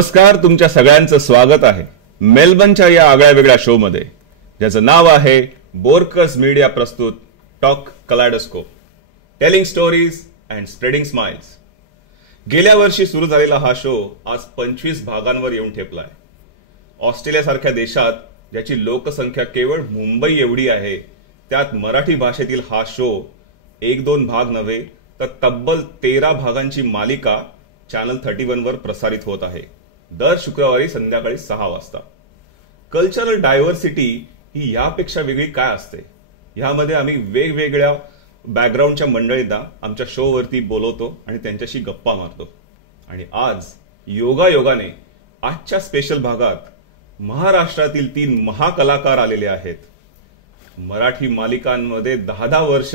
नमस्कार, तुमच्या सगळ्यांचं स्वागत आहे मेलबर्नच्या या आगळ्या वेगळ्या शो मध्ये, ज्याचं नाव आहे बोरकस मीडिया प्रस्तुत talk kaleidoscope, telling stories and spreading smiles. गेल्या वर्षी सुरू झालेला हा शो आज 25 भागांवर येऊन ठेपलाय. ऑस्ट्रेलियासारख्या देशात, ज्याची लोकसंख्या केवळ मुंबई एवढी आहे, त्यात मराठी भाषेतील हा शो 1-2 भाग नव्हे तर तब्बल 13 भागांची मालिका चॅनल 31 वर प्रसारित होत आहे, दर शुक्रवारी संध्याकाळी 6 वाजता. कल्चरल डायव्हर्सिटी ही यापेक्षा वेगळी काय असते? ह्यामध्ये आम्ही वेगवेगळ्या बॅकग्राऊंडच्या मंडळींना आमच्या शो वरती बोलवतो आणि त्यांच्याशी गप्पा मारतो. आणि आज योगायोगाने आजच्या स्पेशल भागात महाराष्ट्रातील 3 महाकलाकार आलेले आहेत. मराठी मालिकांमध्ये 10-10 वर्ष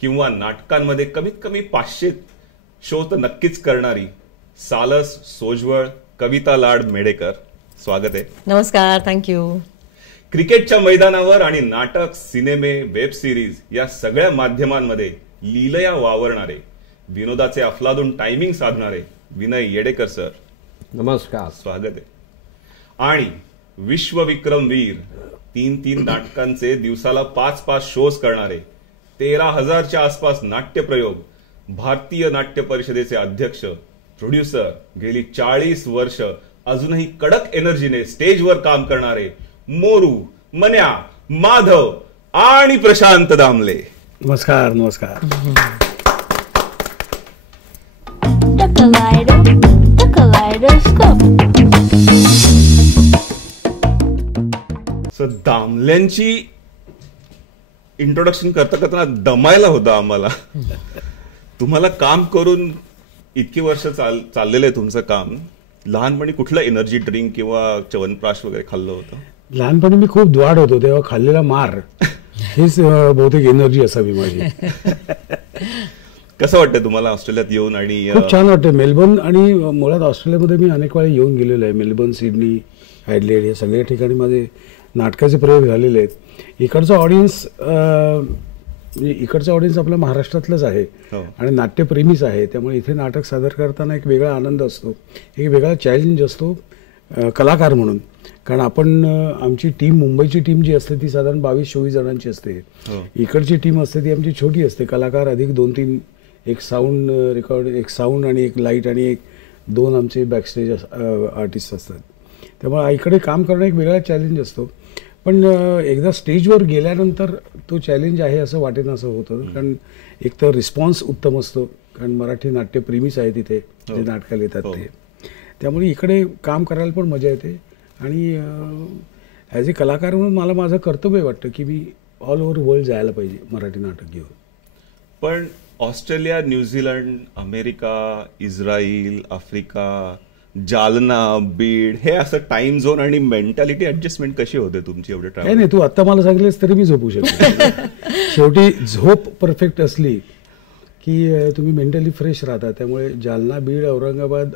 किंवा नाटकांमध्ये कमीत कमी 500 शो तर नक्कीच करणारी सालस सोजवळ कविता लाड मेडेकर, स्वागत आहे. नमस्कार, थँक्यू. क्रिकेटच्या मैदानावर आणि नाटक, सिनेमे, वेब सिरीज या सगळ्या माध्यमांमध्ये लीलया वावरणारे, विनोदाचे अफलातून टायमिंग साधणारे विनय येडेकर सर, नमस्कार, स्वागत आहे. आणि विश्वविक्रम वीर, 3 नाटकांचे दिवसाला 5 शोज करणारे, 13,000च्या आसपास नाट्यप्रयोग, भारतीय नाट्य परिषदेचे अध्यक्ष, प्रोड्युसर, गेली 40 वर्ष अजूनही कडक एनर्जीने स्टेजवर काम करणारे मोरू, मन्या, माधव आणि प्रशांत दामले. नमस्कार. नमस्कार. दामल्यांची इंट्रोडक्शन करता करताना दमायला होतं आम्हाला. तुम्हाला काम करून इतकी वर्ष चाललेलं आहे तुमचं काम. लहानपणी कुठलं एनर्जी ड्रिंक किंवा च्यवनप्राश वगैरे खाल्लं होतं? लहानपणी मी खूप द्वाड होतो, तेव्हा खाल्लेला मार हेच बहुतेक एनर्जी असावी माझी. कसं वाटतं तुम्हाला ऑस्ट्रेलियात येऊन? आणि खूप छान वाटतं. मेलबर्न आणि मुळात ऑस्ट्रेलियामध्ये मी अनेक वेळा येऊन गेलेलो आहे. मेलबर्न, सिडनी, ॲडलेड या सगळ्या ठिकाणी माझे नाटकाचे प्रयोग झालेले आहेत. इकडचा ऑडियन्स आपला महाराष्ट्रातलंच आहे आणि नाट्यप्रेमीच आहे, त्यामुळे इथे नाटक सादर करताना एक वेगळा आनंद असतो, एक वेगळा चॅलेंज असतो कलाकार म्हणून. कारण आपण आमची टीम, मुंबईची टीम जी असते ती साधारण 22-24 जणांची असते. इकडची टीम असते ती आमची छोटी असते. कलाकार अधिक 2-3, एक साऊंड रेकॉर्ड, एक साऊंड आणि एक लाईट आणि 1-2 आमचे बॅकस्टेज आर्टिस्ट असतात. त्यामुळे इकडे काम करणं एक वेगळा चॅलेंज असतो. पण एकदा स्टेजवर गेल्यानंतर तो चॅलेंज आहे असं वाटेन असं होतं. कारण एक तर रिस्पॉन्स उत्तम असतो, कारण मराठी नाट्यप्रेमीच आहे तिथे जे नाटकाला येतात ते. त्यामुळे इकडे काम करायला पण मजा येते. आणि ॲज ए कलाकार म्हणून मला माझं कर्तव्य वाटतं की मी ऑल ओव्हर वर्ल्ड जायला पाहिजे मराठी नाटक घेऊन. पण Australia, New Zealand, America, Israel, Africa, Jalna, Beed, हे असं टाइम झोन आणि मेंटॅलिटी ऍडजस्टमेंट कशी होते तुमची एवढे ट्रॅव्हल? नाही, तू आता मला सांगितलेस तरी मी झोपू शकतो. शेवटी झोप परफेक्ट असली की तुम्ही मेंटली फ्रेश राहता. त्यामुळे जालना, बीड, औरंगाबाद,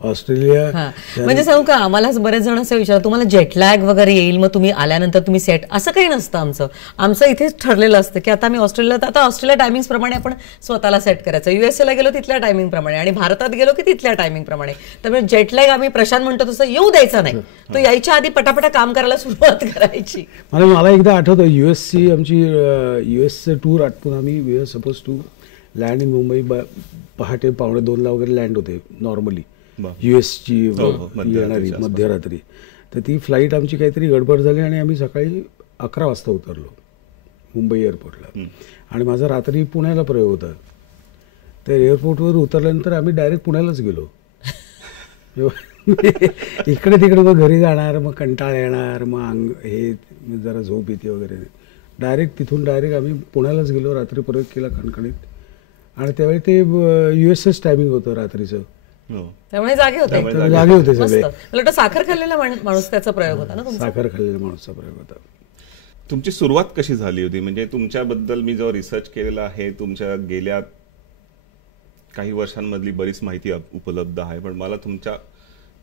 ऑस्ट्रेलिया. म्हणजे सांगू का, आम्हाला बरेच जण असं विचारतात तुम्हाला जेटलॅग वगैरे येईल, मग तुम्ही आल्यानंतर तुम्ही सेट, असं काही नसतं. आमचं इथेच ठरलेलं असतं की आता आम्ही ऑस्ट्रेलिया टायमिंग प्रमाणे आपण स्वतःला सेट करायचं. USA ला गेलो तिथल्या टायमिंग प्रमाणे आणि भारतात गेलो की तिथल्या टायमिंग प्रमाणे. त्यामुळे जेटलॅग आम्ही प्रशांत म्हणतो तसं येऊ द्यायचा नाही. तो यायच्या आधी पटापटा काम करायला सुरुवात करायची. मला एकदा आठवतं, युएसची आमची युएसचं टूर आटपून आम्ही we are suppose to land in Mumbai. पहाटे 1:45 वगैरे लँड होते नॉर्मली युएसची येणारी मध्यरात्री. तर ती फ्लाईट आमची काहीतरी गडबड झाली आणि आम्ही सकाळी 11 वाजता उतरलो मुंबई एअरपोर्टला. आणि माझा रात्री पुण्याला प्रयोग होता. तर एअरपोर्टवर उतरल्यानंतर आम्ही डायरेक्ट पुण्यालाच गेलो. इकडे तिकडे मग घरी जाणार, मग कंटाळा येणार, मग हे जरा झोप येते वगैरे. तिथून डायरेक्ट आम्ही पुण्यालाच गेलो. रात्री प्रयोग केला खणखणीत. आणि त्यावेळी ते US टायमिंग होतं रात्रीचं, त्यामुळे जागे होते सगळे. साखर खाल्लेला माणूस त्याचा प्रयोग होता ना? साखर खाल्लेला माणूसचा प्रयोग होता. तुमची सुरुवात कशी झाली होती? म्हणजे तुमच्याबद्दल मी जो रिसर्च केलेला आहे, तुमच्या गेल्या काही वर्षांमधली बरीच माहिती उपलब्ध आहे, पण मला तुमच्या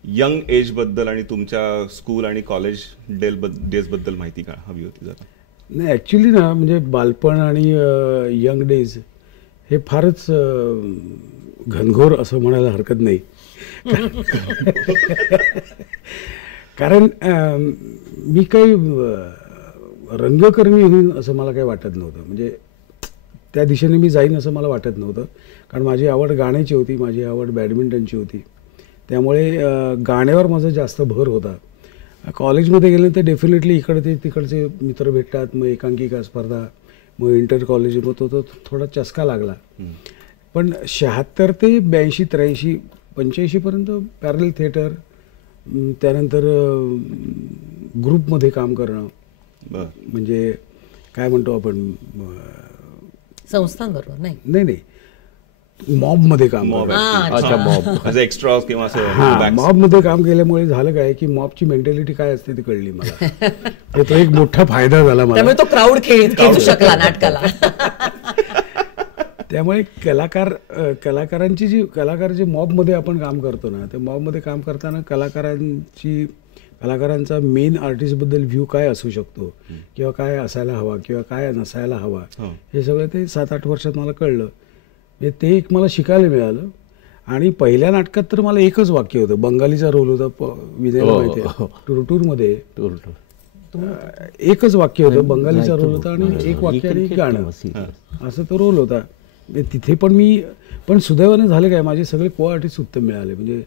यंग एज बद्दल आणि तुमच्या स्कूल आणि कॉलेज डेज बद्दल माहिती हवी होती जरा. नाही, ॲक्च्युली ना, म्हणजे बालपण आणि यंग डेज हे फारच घनघोर असं म्हणायला हरकत नाही. कारण मी काही रंगकर्मी होईन असं मला काही वाटत नव्हतं. म्हणजे त्या दिशेने मी जाईन असं मला वाटत नव्हतं. कारण माझी आवड गाण्याची होती, माझी आवड बॅडमिंटनची होती. त्यामुळे गाण्यावर माझा जास्त भर होता. कॉलेजमध्ये गेल्यानंतर डेफिनेटली इकडचे तिकडचे मित्र भेटतात, मग एकांकिका स्पर्धा, मग इंटर कॉलेज, मग तो थोडा चस्का लागला. पण 76 ते 82, 83, 85पर्यंत पॅरल थिएटर, त्यानंतर ग्रुपमध्ये काम करणं, म्हणजे काय म्हणतो आपण, संस्थांबरोबर नाही नाही मॉबमध्ये काम, एक्स्ट्रा किंवा मॉबमध्ये काम केल्यामुळे झालं काय की मॉबची मेंटॅलिटी काय असते ती कळली मला. तो एक मोठा फायदा झाला मला. त्यामुळे तो क्राऊड खेळू शकला नाटकाला. त्यामुळे कलाकार जे मॉबमध्ये आपण काम करतो ना, त्या मॉबमध्ये काम करताना कलाकारांचा मेन आर्टिस्टबद्दल व्ह्यू काय असू शकतो, किंवा काय असायला हवा किंवा काय नसायला हवा, हे सगळं ते 7-8 वर्षात मला कळलं. म्हणजे ते एक मला शिकायला मिळालं. आणि पहिल्या नाटकात तर मला एकच वाक्य होतं, बंगालीचा रोल होता, विनयला माहिती आहे, टूरमध्ये एकच वाक्य होतं, बंगालीचा रोल होता आणि एक वाक्य आणि एक गाणं, असं तो रोल होता. तिथे पण सुदैवाने झालं काय, माझे सगळे को आर्टिस्ट उत्तम मिळाले. म्हणजे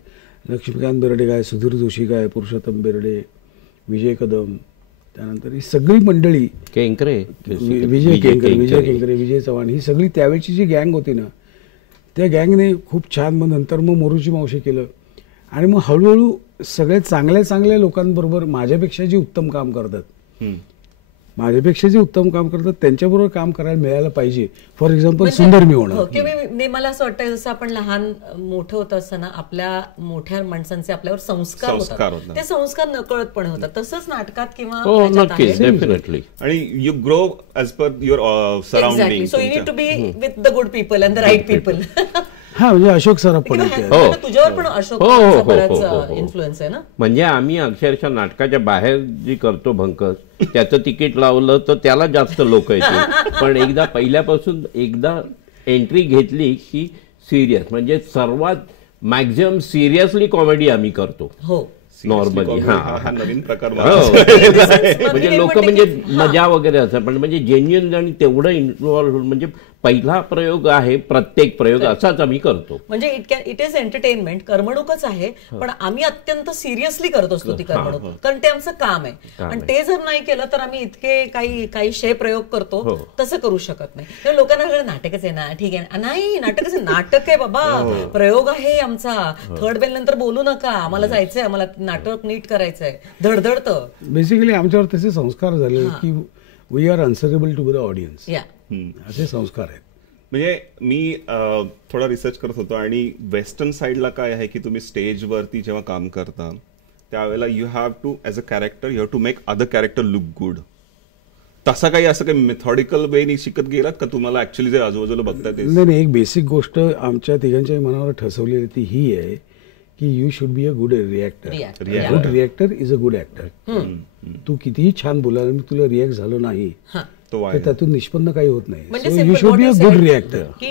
लक्ष्मीकांत बेर्डे काय, सुधीर जोशी काय, पुरुषोत्तम बेर्डे, विजय कदम, त्यानंतर ही सगळी मंडळी, विजय केंकरे, विजय चव्हाण, ही सगळी त्यावेळची जी गँग होती ना, त्या गँगने खूप छान. मग नंतर मग मोरूची मावशी केलं. आणि मग हळूहळू सगळे चांगल्या लोकांबरोबर माझ्यापेक्षा जे उत्तम काम करतात, त्यांच्याबरोबर काम करायला मिळायला पाहिजे. फॉर एक्झाम्पल सुंदर मी होणार. मला असं वाटतं जसं आपण लहान मोठं होत असताना आपल्या मोठ्या माणसांचे आपल्यावर संस्कार होतात, ते संस्कार नकळतपणे होतात. तसंच नाटकात किंवा डेफिनेटली. आणि you grow as per your surrounding. So you need to be with the good people and the right people. हा, म्हणजे अशोक सराफ पण तुझ्यावर पण अशोक बराच इन्फ्लुएन्स आहे ना. म्हणजे आम्ही अक्षरशः नाटकाच्या बाहेर जी करतो भंकस, त्याचं तिकीट लावलं तर त्याला जास्त लोक येतील. पण एकदा पहिल्यापासून एंट्री घेतली की सिरियस, म्हणजे सर्वात मॅक्झिमम सिरियसली कॉमेडी आम्ही करतो नॉर्मली. हा नवीन प्रकार म्हणजे लोक म्हणजे मजा वगैरे असं, पण म्हणजे जेन्युअन आणि तेवढं इन्व्हॉल्व्ह, म्हणजे पहिला प्रयोग आहे, प्रत्येक प्रयोग असाच आम्ही करतो. म्हणजे इट इज एंटरटेनमेंट, करमणूकच आहे, पण आम्ही अत्यंत सिरियसली करत असतो ती करमणूक, कारण ते आमचं काम आहे. आणि ते जर नाही केलं तर आम्ही इतके काही शे प्रयोग करतो, तसं करू शकत नाही. लोकांना नाटकच आहे ना, ठीक आहे, नाही नाटकच आहे, नाटक आहे बाबा, प्रयोग आहे आमचा. थर्ड बेल नंतर बोलू नका, आम्हाला जायचंय, आम्हाला नाटक नीट करायचंय, धडधडतं. बेसिकली आमच्यावर तसे संस्कार झाले की we are answerable to the audience, असे संस्कार आहेत. म्हणजे मी थोडा रिसर्च करत होतो, आणि वेस्टर्न साईडला काय आहे की तुम्ही स्टेजवरती जेव्हा काम करता त्यावेळेला you have to as a character, you have to make other character look good. तसा काही असं काही मेथॉडिकल वे शिकत गेलात का तुम्हाला ऍक्च्युअली जे आजूबाजूला बघता ते? नाही, एक बेसिक गोष्ट आमच्या तिघांच्या मनावर ठसवलेली ती ही आहे की you should be a good reactor. Good reactor is a good actor. तू कितीही छान बोलायला, मी तुला रिॲक्ट झालो नाही तर त्यातून निष्पन्न काही होत नाही. So you should be a good reactor. की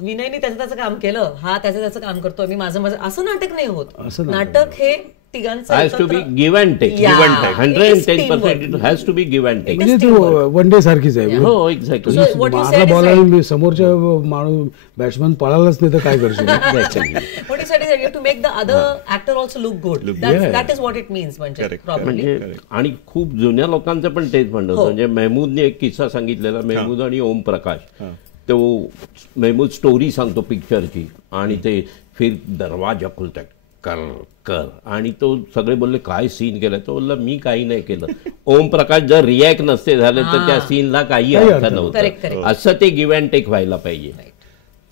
विनयने त्याचं काम केलं, हा त्याचं काम करतो, मी माझं असं नाटक नाही होत. नाटक हे तिघांचं has to be give and take. 110% it has to be give and take. म्हणजे तो वन डे सारखीच आहे. हो, एक्झॅक्टली. मारला बॉल आणि समोरच्या माणूस बॅट्समन पळालाच नाही तर काय करशील. What you said is that you have to make the other actor also look good. That is what it means. म्हणजे आणि खूप जुन्या लोकांचं पण तेच म्हणत होतं. म्हणजे मेहमूदने एक किस्सा सांगितलेला, मेहमूद आणि ओम प्रकाश. तो मेहमूद स्टोरी सांगतो पिक्चरची, आणि ते फिर दरवाजा खुलता कर, आणि तो सगळे बोलले काय सीन केलं, तो बोलला मी काही नाही केलं. ओम प्रकाश जर रिॲक्ट नसते झाले तर त्या सीनला काही अर्थ नव्हता. असं ते गिव्ह अँड टेक व्हायला पाहिजे.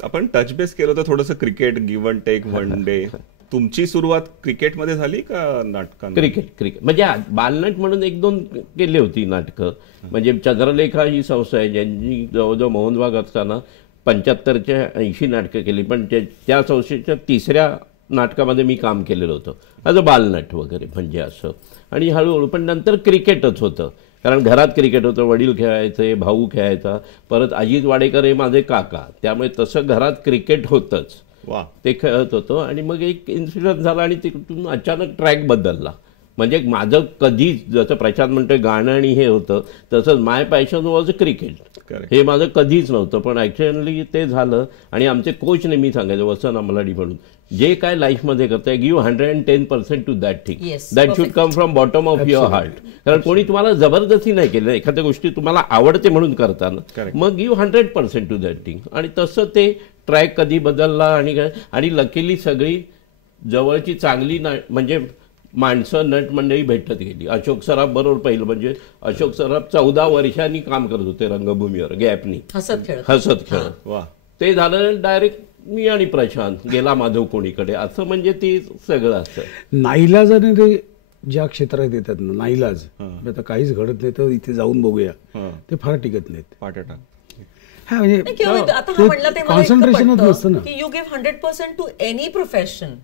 आपण टच बेस केलं तर थोडंसं cricket, give and take, one day. तुमची सुरुवात क्रिकेटमध्ये झाली का नाटकात? क्रिकेट म्हणजे बालनट म्हणून 1-2 केली होती नाटकं. म्हणजे चंद्रलेखा ही संस्था आहे ज्यांनी जवळजवळ मोहनबाग असताना 75च्या 80 नाटकं केली, पण त्या संस्थेच्या 3ऱ्या नाटकामध्ये मी काम केलेलं होतं ॲज अ बालनट वगैरे, म्हणजे असं. आणि हळूहळू पण नंतर क्रिकेटच होतं. कारण घरात क्रिकेट होतं, वडील खेळायचे, भाऊ खेळायचा, परत अजित वाडेकर हे माझे काका, त्यामुळे तसं घरात क्रिकेट होतंच. वा. ते खेळत होतो आणि मग एक इन्सिडेंट झाला आणि तिकडून अचानक ट्रॅक बदलला. म्हणजे माझं कधीच, जसं प्रशांत म्हणतोय गाणं आणि हे होतं, तसंच माय पॅशन वॉज क्रिकेट. हे माझं कधीच नव्हतं, पण ॲक्च्युअली ते झालं. आणि आमचे कोच नेहमी सांगायचे, वसन अमलाडी म्हणून, जे काय लाईफमध्ये करताय give 110% to that thing. That should come from bottom of your heart. कारण कोणी तुम्हाला जबरदस्ती नाही केलं, एखाद्या गोष्टी तुम्हाला आवडते म्हणून करताना, मग गिव्ह 100% टू दॅट थिंग. आणि तसं ते ट्रॅक कधी बदलला आणि लकीली सगळी जवळची चांगली म्हणजे माणसं नट मंडळी भेटत गेली. अशोक सराफ बरोबर पहिलं, म्हणजे अशोक सराफ 14 वर्षांनी काम करत होते रंगभूमीवर गॅपनी, हसत खेळत. ते झालं डायरेक्ट मी आणि प्रशांत गेला माधव कोणीकडे, असं म्हणजे ती सगळं असतं. नाईलाजाने ते ज्या क्षेत्रात येतात ना, नाईलाज, आता काहीच घडत नाही तर इथे जाऊन बघूया, ते फार टिकत नाहीत. पाटाटा कॉन्सन्ट्रेशनच नसतं ना. You give 100% to any profession.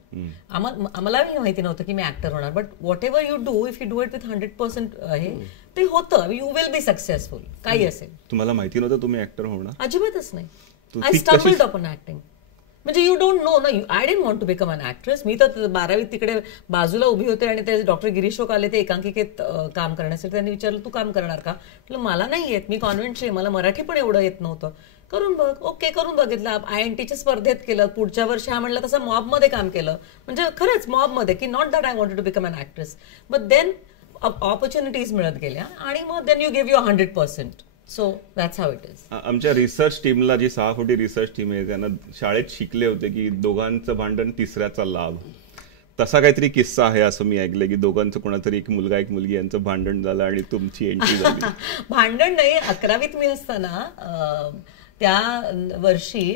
आम्हाला माहिती नव्हतं की मी ऍक्टर होणार, but whatever you do, if you do it with 100% हे ते होतं. You will be successful. काही असेल. तुम्हाला माहिती नव्हतं तुम्ही ऍक्टर होणार? अजिबातच नाही. I stumbled upon acting. म्हणजे यू डोंट नो ना, I didn't want to become an actress. मी तर 12वीत तिकडे बाजूला उभी होते आणि ते डॉक्टर गिरीशोक आले ते एकांकिकेत काम करण्यासाठी. त्यांनी विचारलं तू काम करणार का? म्हटलं मला नाही येत, मी कॉन्व्हेंटची, मला मराठी पण एवढं येत नव्हतं. करून बघ. ओके, करून बघितलं. INTच्या स्पर्धेत केलं. पुढच्या वर्षी हा म्हणलं तसं मॉबमध्ये काम केलं. म्हणजे खरंच मॉबमध्ये, की not that I wanted to become an actress, but then opportunities मिळत गेल्या आणि मग then you give you 100%. So that's how it is. आमच्या रिसर्च टीमला, जी 6 कोटी रिसर्च टीम आहे, त्यांना शाळेत शिकले होते की दोघांचं भांडण तिसऱ्याचा लाभ. तसा काहीतरी किस्सा आहे असं मी ऐकलं की दोघांचं कोणातरी, एक मुलगा एक मुलगी यांचं भांडण झालं आणि तुमची एंट्री झाली. भांडण नाही, 11वीत मी असताना त्या वर्षी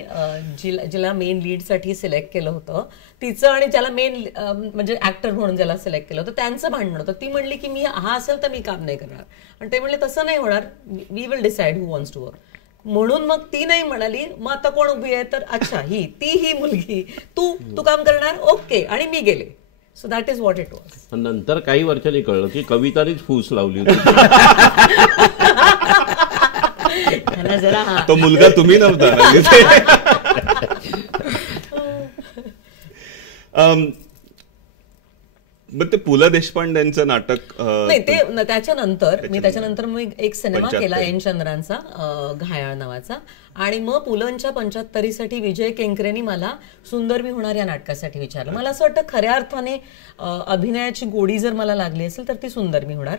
जिला मेन लीडसाठी सिलेक्ट केलं होतं तिचं आणि ज्याला मेन म्हणजे ऍक्टर म्हणून ज्याला सिलेक्ट केलं होतं त्यांचं भांडण होतं. ती म्हणली की मी हा असेल तर मी काम नाही करणार, आणि ते म्हणले तसं नाही होणार, we will decide who wants to work. म्हणून मग ती नाही म्हणाली, मग आता कोण उभी आहे तर अच्छा ही मुलगी, तू काम करणार, ओके, आणि मी गेले. So that is what it was. नंतर काही वर्षांनी कळलं की कवितानेच फूस लावली होती. तो मुलगा तुम्ही नव्हता. मग ते पु ल देशपांडेंचं नाटक नाही, ते त्याच्यानंतर मी एक सिनेमा केला एन चंद्रांचा, घायाळ नावाचा, आणि मग पुलंच्या 75साठी विजय केंकरेंनी मला सुंदर मी होणार या नाटकासाठी विचारलं. मला असं वाटतं खऱ्या अर्थाने अभिनयाची गोडी जर मला लागली असेल तर ती सुंदर मी होणार.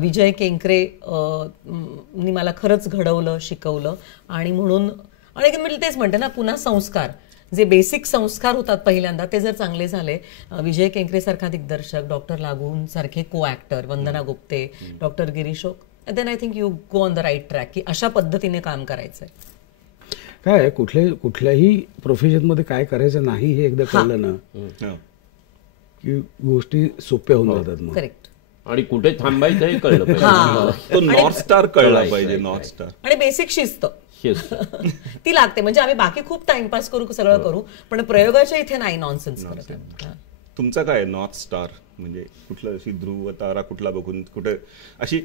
विजय केंकरे नी मला खरंच घडवलं, शिकवलं, आणि म्हणून, आणि मी तेच म्हणते ना, पुन्हा संस्कार, जे बेसिक संस्कार होतात पहिल्यांदा ते जर चांगले झाले, विजय केंकरे सारखा दिग्दर्शक, डॉक्टर लागून सारखे को actor, Vandana Gupte, doctor गिरीशोक, then I think you go on the right track, की अशा पद्धतीने काम करायचंय. काय कुठल्याही प्रोफेशनमध्ये काय करायचं नाही हे एकदा कळलं ना की गोष्टी सोप्या होऊन जातात. मग करेक्ट. आणि कुठे थांबायचं हे कळलं पाहिजे. तो नॉर्थ स्टार कळला पाहिजे. नॉर्थ स्टार आणि बेसिक शिस्त ती लागते. म्हणजे आम्ही बाकी खूप टाइमपास करू, सगळं करू, पण प्रयोगाच्या इथे नाही नॉनसेन्स करत. तुमचा काय नॉर्थ स्टार म्हणजे कुठलं, अशी ध्रुव तारा कुठला बघून कुठे अशी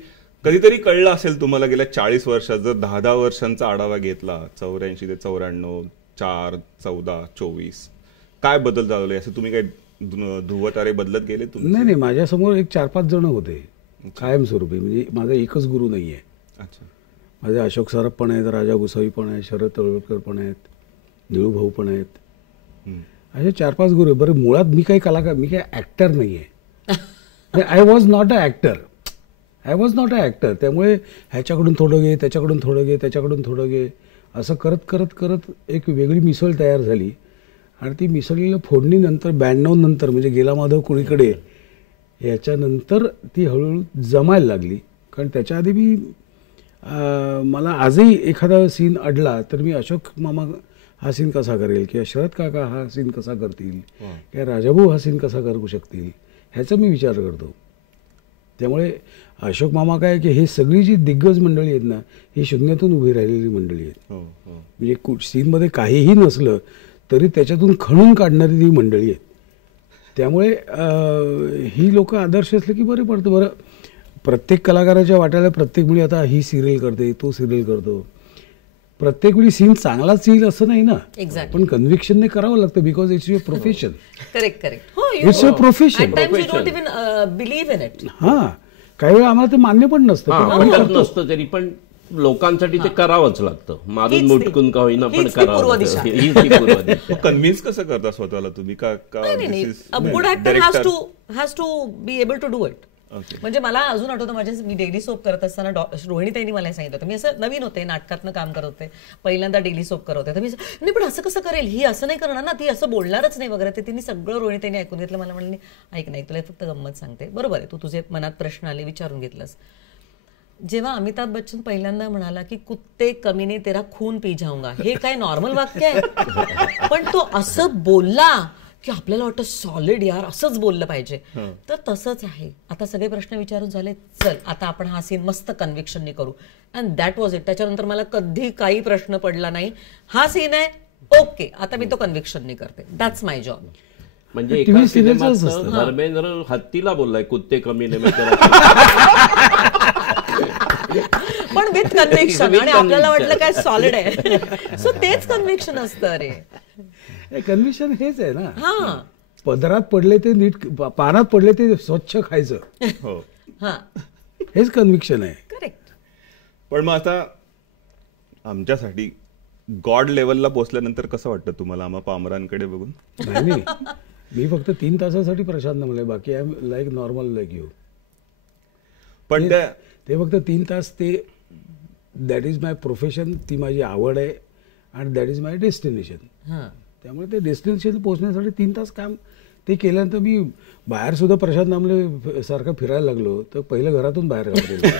कधीतरी कळलं असेल तुम्हाला गेल्या 40 वर्षात जर 10 वर्षांचा आढावा घेतला, 84 ते 94, 4, 14, 24, काय बदल झाले? असं तुम्ही काय ध्रुव तारे बदलत गेले? नाही, माझ्यासमोर एक 4-5 जण होते कायमस्वरूपी. म्हणजे माझा एकच गुरु नाहीये. अच्छा. माझे अशोक सराफ पण आहेत, राजा गोसावी पण आहे, शरद तळवलकर पण आहेत, निळूभाऊ पण आहेत, असे 4-5 गुरु. बरं, मुळात मी काही कलाकार, मी काही ऍक्टर नाही आहे. I was not a actor. त्यामुळे ह्याच्याकडून थोडं घे, त्याच्याकडून थोडं घे, त्याच्याकडून थोडं घे, असं करत करत करत एक वेगळी मिसळ तयार झाली. आणि ती मिसळीला फोडणीनंतर 92 नंतर, म्हणजे गेला माधव कोणीकडे, याच्यानंतर ती हळूहळू जमायला लागली. कारण त्याच्या आधी मी मला आजही एखादा सीन अडला तर मी अशोक मामा हा सीन कसा करेल, किंवा शरद काका हा सीन कसा करतील, किंवा राजाभाऊ हा सीन कसा करू शकतील, ह्याचा मी विचार करतो. त्यामुळे अशोक मामा काय, की हे सगळी जी दिग्गज मंडळी आहेत ना, ही शून्यातून उभी राहिलेली मंडळी आहेत. म्हणजे सीनमध्ये काहीही नसलं तरी त्याच्यातून खणून काढणारी ती मंडळी आहेत. त्यामुळे ही लोक आदर्श असले की बरे पडतं. बरं, प्रत्येक कलाकाराच्या वाट्याला प्रत्येक वेळी आता ही सिरियल करते, तो सिरियल करतो, प्रत्येक वेळी सीन चांगलाच येईल असं नाही ना. एक्झॅक्ट. पण कन्व्हिक्शनने करावं लागतं, because it's your profession. Correct correct. हो, it's your profession. at times you don't even believe in it. हां, काही वेळा आम्हाला ते मान्य पण नसतं, पण आम्ही आवडत करतो. नसतं तरी पण लोकांसाठी ते करावंच लागतं. मारून मुटकून का होईना पण हीच ती करावं पूर्व लागतं. दिशा. हीच ती पूर्व दिशा. कन्व्हिन्स कसं करता स्वतःला तुम्ही का नाही, a good actor has to be able to do it. म्हणजे मला अजून आठवतं, मी डेली सोप करत असताना रोहिणी ताईंनी मला सांगितलं होतं, मी असं नवीन होते, नाटकातनं काम करत होते, पहिल्यांदा डेली सोप करत होते, तर मी नाही पण असं कसं करेल, ही असं नाही करणार ना, ती असं बोलणारच नाही वगैरे. ते तिने सगळं रोहिणी ताईंनी ऐकून घेतलं. मला म्हणले ऐक नाही, तुला फक्त गंमत सांगते, बरोबर आहे, तू तुझे मनात प्रश्न आले विचारून घेतलंस. जेव्हा अमिताभ बच्चन पहिल्यांदा म्हणाला की कुत्ते कमीने तेरा खून पी जाऊंगा, हे काय नॉर्मल वाक्य आहे, पण तो असं बोलला की आपल्याला वाटतं सॉलिड यार, असंच बोललं पाहिजे. तर तसंच आहे. आता सगळे प्रश्न विचारून झाले, चल आता आपण हा सीन मस्त कन्व्हिक्शनने करू, अँड दॅट वॉज इट. त्याच्यानंतर मला कधी काही प्रश्न पडला नाही. हा सीन आहे, ओके, आता मी तो कन्व्हिक्शनने करते. That's my job. म्हणजे एका सिनेमात धर्मेंद्र हत्तीला बोललाय कुत्ते कमीने मी तेरा. पण विथ कन्व्हिक्शन, आणि आपल्याला वाटलं काय सॉलिड आहे. सो तेच कन्व्हिक्शन असतं. अरे कन्व्हिक्शन हेच आहे ना. हा, पदरात पडले ते नीट, पानात पडले ते स्वच्छ खायचं. हो, हा, हेच कन्व्हिक्शन आहे. करेक्ट. पण मग आता आमच्यासाठी गॉड लेवलला पोहोचल्यानंतर कसं वाटतं तुम्हाला आम्हा पामरांकडे बघून? नाही, मी फक्त 3 तासासाठी प्रशांत नमले, बाकी I am like normal like you. पण ते फक्त 3 तास, ते दॅट इज माय प्रोफेशन, ती माझी आवड आहे, आणि दॅट इज माय डेस्टिनेशन. त्यामुळे ते डेस्टिनेशन पोहोचण्यासाठी 3 तास काम ते केल्यानंतर मी बाहेर सुद्धा प्रशांत नामले सारखं फिरायला लागलो, तर पहिलं घरातून बाहेर काढले.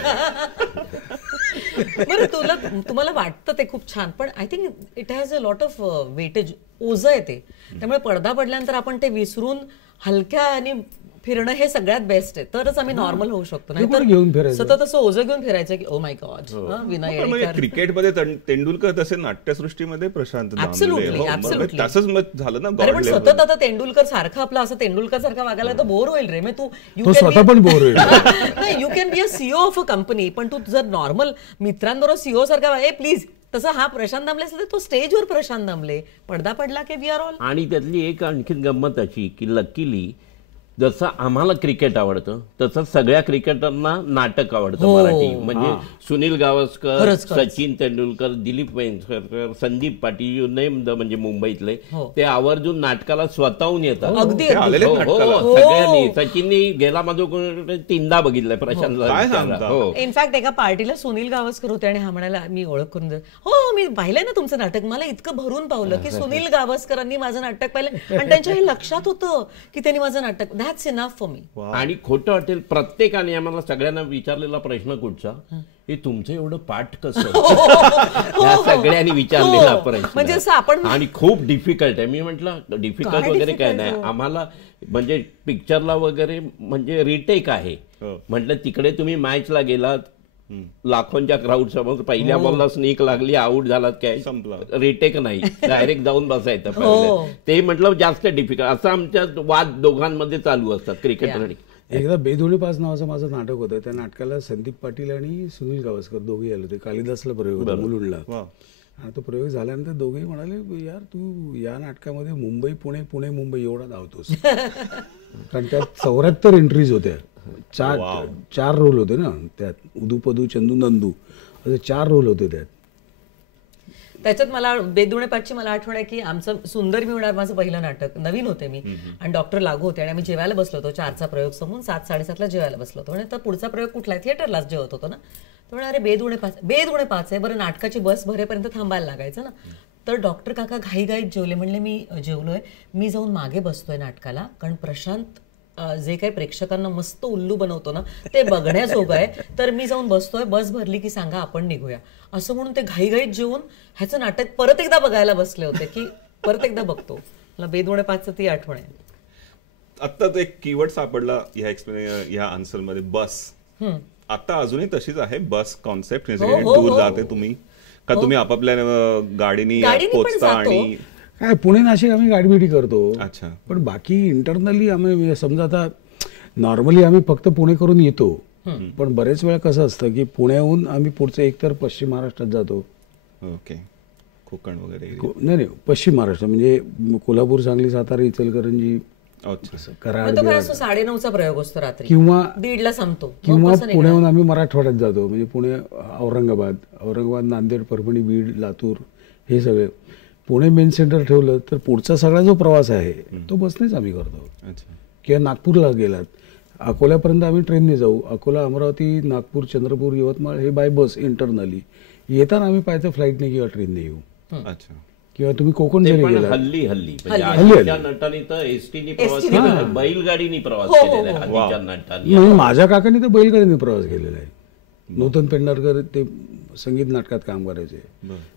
बरं, तुम्हाला वाटतं ते खूप छान, पण I think it has a lot of weightage, ओझं आहे ते. त्यामुळे पडदा पडल्यानंतर आपण ते विसरून हलक्या आणि फिरणं हे सगळ्यात बेस्ट आहे, तरच आम्ही नॉर्मल होऊ शकतो. नाही तर सतत असं ओझं घेऊन फिरायचं की ओ माय गॉड. म्हणजे क्रिकेटमध्ये तेंडुलकर, तसे नाट्यसृष्टीमध्ये प्रशांत Absolutely. तसंच मत झालं ना. अरे पण सतत आता तेंडुलकर सारखं आपलं असं तेंडुलकर सारखं वागायला तर बोर होईल रे. तू स्वतः पण बोर होईल. नाही, you can be a CO of a company, पण तू जर नॉर्मल मित्रांबरोबर सीओ सारखा प्लीज, तसं हा प्रशांत दामले असेल तर तो स्टेजवर प्रशांत दामले, पडदा पडला की वी आर ऑल. आणि त्यातली एक आणखी गंमत अशी की लकीली जसं आम्हाला क्रिकेट आवडतं तसं सगळ्या क्रिकेटरना नाटक आवडतं मराठी. म्हणजे Sunil Gavaskar, Sachin Tendulkar, Dilip Vengsarkar, Sandeep Patil, you name the, म्हणजे मुंबईतले ते आवर्जून नाटकाला स्वतःहून येतात. अगदी सगळ्यांनी. सचिननी गेला माझं 3दा बघितलंय प्रशांतला. इनफॅक्ट एका पार्टीला सुनील गावस्कर होते आणि हा म्हणाला, मी ओळख करून दे. हो, मी पाहिलंय ना तुमचं नाटक. मला इतकं भरून पावलं की सुनील गावस्करांनी माझं नाटक पाहिलं आणि त्यांच्या हे लक्षात होतं की त्यांनी माझं नाटक. That's enough for me. आणि खोटं वाटेल, प्रत्येकाने आम्हाला सगळ्यांना विचारलेला प्रश्न कुठचा, हे तुमचं एवढं पाठ कसं, या सगळ्यांनी विचारलेला प्रश्न. म्हणजे असं आपण, आणि खूप डिफिकल्ट आहे. मी म्हटलं डिफिकल्ट वगैरे काय नाही, आम्हाला म्हणजे पिक्चरला वगैरे म्हणजे रिटेक आहे. म्हटलं तिकडे तुम्ही मॅचला गेलात, लाखोंच्या क्राऊड समोर पहिल्या बॉलला स्निक लागली, आउट झालात, काय संपलं, रिटेक नाही, डायरेक्ट जाऊन बसायचं. ते म्हटलं जास्त डिफिकल्ट. असं आमच्या वाद दोघांमध्ये चालू असतात क्रिकेटर. एकदा बेधोडी पास नावाचं माझं नाटक होतं. त्या नाटकाला संदीप पाटील आणि सुनील गावस्कर दोघे आले होते. कालिदासला प्रयोग होता मुलुंडला, आणि तो प्रयोग झाल्यानंतर दोघेही म्हणाले, यार तू या नाटकामध्ये मुंबई पुणे, पुणे मुंबई एवढा धावतोस. कारण त्यात 74 एंट्रीज होत्या. 4 रोल होते ना त्यात, उदू चंदू नंदू असे 4 रोल होते त्यात. त्याच्यात मला बेदुणे पाठची मला आठवण आहे की आमचं सुंदर मी होणार माझं पहिलं नाटक, नवीन होते मी, आणि डॉक्टर लागू होते, आणि आम्ही जेवायला बसलो होतो. 4चा प्रयोग समून 7-7:30ला जेवायला बसलो होतो. म्हणजे तर पुढचा प्रयोग कुठला आहे, थिएटरलाच जेवत होतो ना. तर म्हणे अरे बेदुणे 5 आहे, बरं नाटकाची बस भरेपर्यंत थांबायला लागायचं ना. तर डॉक्टर काका घाईघाईत जेवले. म्हणले मी जेवलोय, मी जाऊन मागे बसतोय नाटकाला, कारण प्रशांत जे काही प्रेक्षकांना मस्त उल्लू बनवतो ना ते बघण्याजोगं आहे, तर मी जाऊन बसतोय, बस भरली की सांगा आपण निघूया. असं म्हणून ते घाईघाईत जेवून ह्याचं नाटक परत एकदा बघायला बसले होते की परत एकदा बघतो. मला बेदुणे 5चं ती आठवण आहे. आता तो एक कीवर्ड सापडला ह्या आन्सर मध्ये, बस. आता अजूनही तशीच आहे बस कॉन्सेप्ट? दूर जाते तुम्ही का तुम्ही आपापल्या गाडीनी पोहोचता? आणि काय पुणे नाशिक आम्ही गाडीबिडी करतो. अच्छा. पण बाकी इंटरनली आम्ही समजा आता नॉर्मली आम्ही फक्त पुणे करून येतो, पण बरेच वेळा कसं असतं की पुण्याहून आम्ही पुढचं एकतर पश्चिम महाराष्ट्रात जातो. ओके. कोकण वगैरे. नाही पश्चिम महाराष्ट्र म्हणजे कोल्हापूर, सांगली, सातारा, इचलकरंजी, कराड, तो काय असतो 9:30चा प्रयोग असतो रात्री किंवा 1:30ला संपतो. किंवा पुण्याहून आम्ही मराठवाड्यात जातो म्हणजे पुणे, औरंगाबाद, नांदेड, परभणी, बीड, लातूर हे सगळे. पुणे मेन सेंटर ठेवलं तर पुढचा सगळा जो प्रवास आहे तो बसनेच आम्ही करतो. किंवा नागपूरला गेलात, अकोल्यापर्यंत आम्ही ट्रेनने जाऊ. अकोला, अमरावती, नागपूर, चंद्रपूर, यवतमाळ हे बाय बस इंटरनली. येताना आम्ही पाहिजे फ्लाईटने किंवा ट्रेनने येऊ. अच्छा. किंवा तुम्ही कोकण जरी गेला, हल्ली म्हणजे आधीच्या नटांनी तर एसटीने प्रवास केलेला, बैलगाडीने प्रवास केलेला आहे आधीच्या नटांनी. माझ्या काकांनी तर बैलगाडीने प्रवास केलेला आहे. नूतन पेंढारकर ते संगीत नाटकात काम करायचे,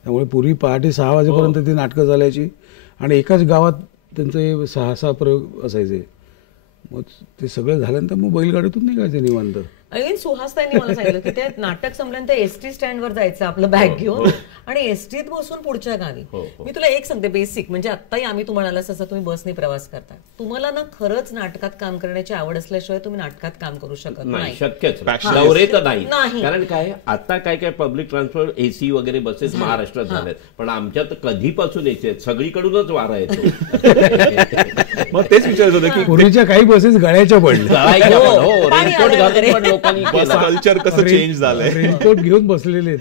त्यामुळे पूर्वी पहाटे 6 वाजेपर्यंत ती नाटकं चालायची आणि एकाच गावात त्यांचे 6-6 प्रयोग असायचे. मग ते सगळं झाल्यानंतर मग बैलगाडीतून निघायचे निवांत. अगेन सुहासताईंनी मला सांगितलं की ते नाटक संपल्यानंतर एसटी स्टँडवर जायचं आपलं बॅग घेऊन आणि एसटीत बसून पुढच्या गावी. मी तुला एक सांगते बेसिक, म्हणजे आत्ताही आम्ही तुम्हाला जसं तुम्ही बसने प्रवास करता, तुम्हाला ना खरंच नाटकात काम करण्याची आवड असल्याशिवाय तुम्ही नाटकात काम करू शकत नाही. शक्यच दौरे तर नाही. कारण काय आता काय पब्लिक ट्रान्सपोर्ट एसी वगैरे बसेस महाराष्ट्रात झाल्यात, पण आमच्यात कधीपासून यायचे सगळीकडूनच वारा येतो. मग तेच विचारत होतं की पूर्वीच्या काही बसेस गळ्याच्या पडल्या. रेनकोट घालून पण लोकांनी कल्चर कसं चेंज झालंय. रेनकोट घेऊन बसलेले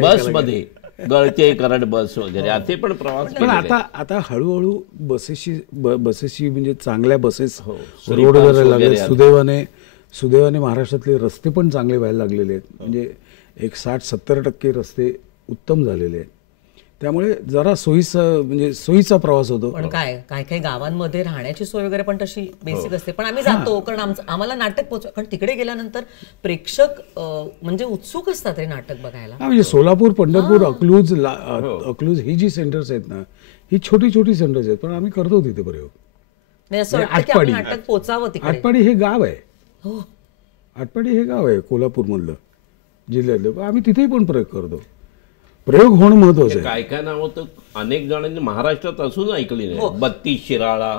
बसमध्ये गळते करंट बस वगैरे असे पण प्रवास. पण आता हळूहळू बसेसची म्हणजे चांगल्या बसेस रोड करायला लागले. सुदैवाने महाराष्ट्रातले रस्ते पण चांगले व्हायला लागलेले आहेत. म्हणजे एक 60-70% रस्ते उत्तम झालेले आहेत. त्यामुळे जरा सोयीचा प्रवास होतो. पण काय गावांमध्ये राहण्याची सोय वगैरे पण तशी बेसिक असते. पण आम्ही जातो कारण आम्हाला नाटक कारण तिकडे गेल्यानंतर प्रेक्षक म्हणजे उत्सुक असतात रे नाटक बघायला. म्हणजे सोलापूर, पंढरपूर, अकलूज ही जी सेंटर्स आहेत ना, ही छोटी सेंटर्स आहेत, पण आम्ही करतो तिथे प्रयोग. आटपाडी नाटक पोचावं तिकडे. आटपाडी हे गाव आहे. आटपाडी हे गाव आहे कोल्हापूरमधलं, जिल्ह्यातलं. आम्ही तिथेही पण प्रयोग करतो. प्रयोग होणं महत्वाचं आहे. काय नाव तर अनेक जणांनी महाराष्ट्रात असून ऐकली नाही. 32 शिराळा,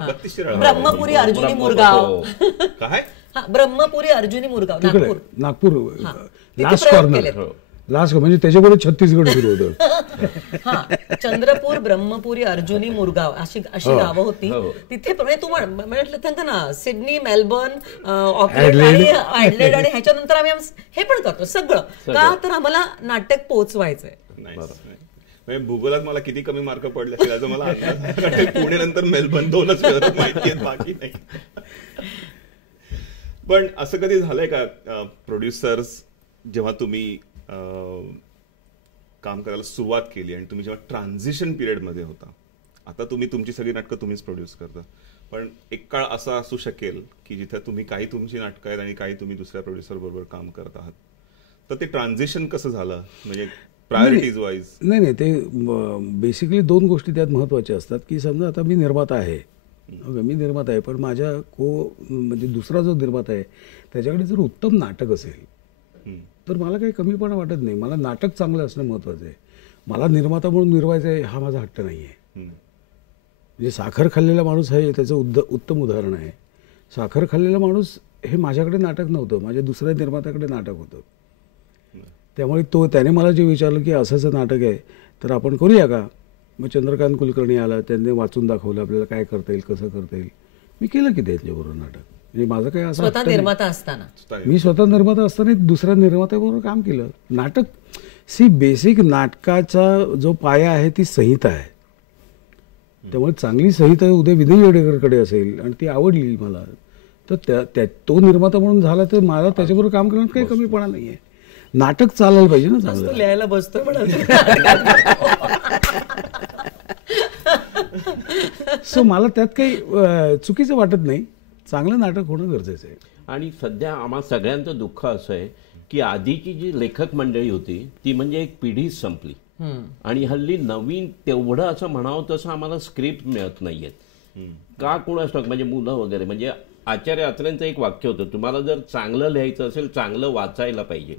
ब्रह्मपुरी, अर्जुनी, मुरगाव. काय ब्रह्मपुरी, अर्जुनी, मुरगाव, नागपूर लास्ट म्हणजे त्याच्याकडे छत्तीसगड सुरू होतं. चंद्रपूर, ब्रह्मपुरी, अर्जुनी, मुरगाव अशी गावं होती तिथे. तू म्हटलं त्यांचं ना सिडनी, मेलबर्न, ऑकलंड आणि ह्याच्यानंतर आम्ही हे पण करतो सगळं. का तर आम्हाला नाटक पोहोचवायचंय. भूगोलात मला किती कमी मार्क पडले असेल याचा मला अंदाज. पुणे नंतर मेलबर्न 2च माहिती आहेत, बाकी नाही. पण असं कधी झालंय का प्रोड्युसर्स जेव्हा तुम्ही काम करायला सुरुवात केली आणि तुम्ही जेव्हा ट्रान्झिशन पिरियड मध्ये होता, आता तुम्ही तुमची सगळी नाटकं तुम्हीच प्रोड्यूस करता, पण एक काळ असा असू शकेल की जिथे तुम्ही काही तुमची नाटकं आहेत आणि काही तुम्ही दुसऱ्या प्रोड्युसर बरोबर काम करत आहात, तर ते ट्रान्झिशन कसं झालं म्हणजे प्रायोरिटीज वाईज? नाही ते बेसिकली 2 गोष्टी त्यात महत्वाच्या असतात. की समजा आता मी निर्माता आहे, पण माझ्या म्हणजे दुसरा जो निर्माता आहे त्याच्याकडे जर उत्तम नाटक असेल तर मला काही कमीपणा वाटत नाही. मला नाटक चांगलं असणं महत्वाचं आहे. मला निर्माता म्हणून मिरवायचं आहे हा माझा हट्ट नाही आहे. म्हणजे साखर खाल्लेला माणूस आहे त्याचं उत्तम उदाहरण आहे. साखर खाल्लेला माणूस हे माझ्याकडे नाटक नव्हतं, माझ्या दुसऱ्या निर्मात्याकडे नाटक होतं. त्यामुळे त्याने मला जे विचारलं की असंच नाटक आहे तर आपण करूया का. मग चंद्रकांत कुलकर्णी आला, त्यांनी वाचून दाखवलं आपल्याला काय करता येईल, कसं करता येईल. मी केलं की त्यांच्याबरोबर नाटक. म्हणजे माझं काय असं स्वतः निर्माता असताना दुसऱ्या निर्मात्याबरोबर काम केलं. नाटक बेसिक नाटकाचा जो पाया आहे ती संहिता आहे. त्यामुळे चांगली संहिता उद्या विनय येडेकरकडे असेल आणि ती आवडली मला तर तो निर्माता म्हणून झाला तर मला त्याच्याबरोबर काम करण्यात काही कमीपणा नाही आहे. नाटक चालायला पाहिजे ना चांगलं. लिहायला बसतोय सो मला त्यात काही चुकीचं वाटत नाही. चांगलं नाटक होणं गरजेचं आहे. आणि सध्या आम्हा सगळ्यांचं दुःख असं आहे की आधीची जी लेखक मंडळी होती ती म्हणजे एक पिढीच संपली आणि हल्ली नवीन तेवढं असं म्हणावं तसं आम्हाला स्क्रिप्ट मिळत नाहीयेत. का कोणास ठाऊक, म्हणजे मुलं वगैरे म्हणजे आचार्य अत्रेंचं एक वाक्य होतं, तुम्हाला जर चांगलं लिहायचं असेल चांगलं वाचायला पाहिजे.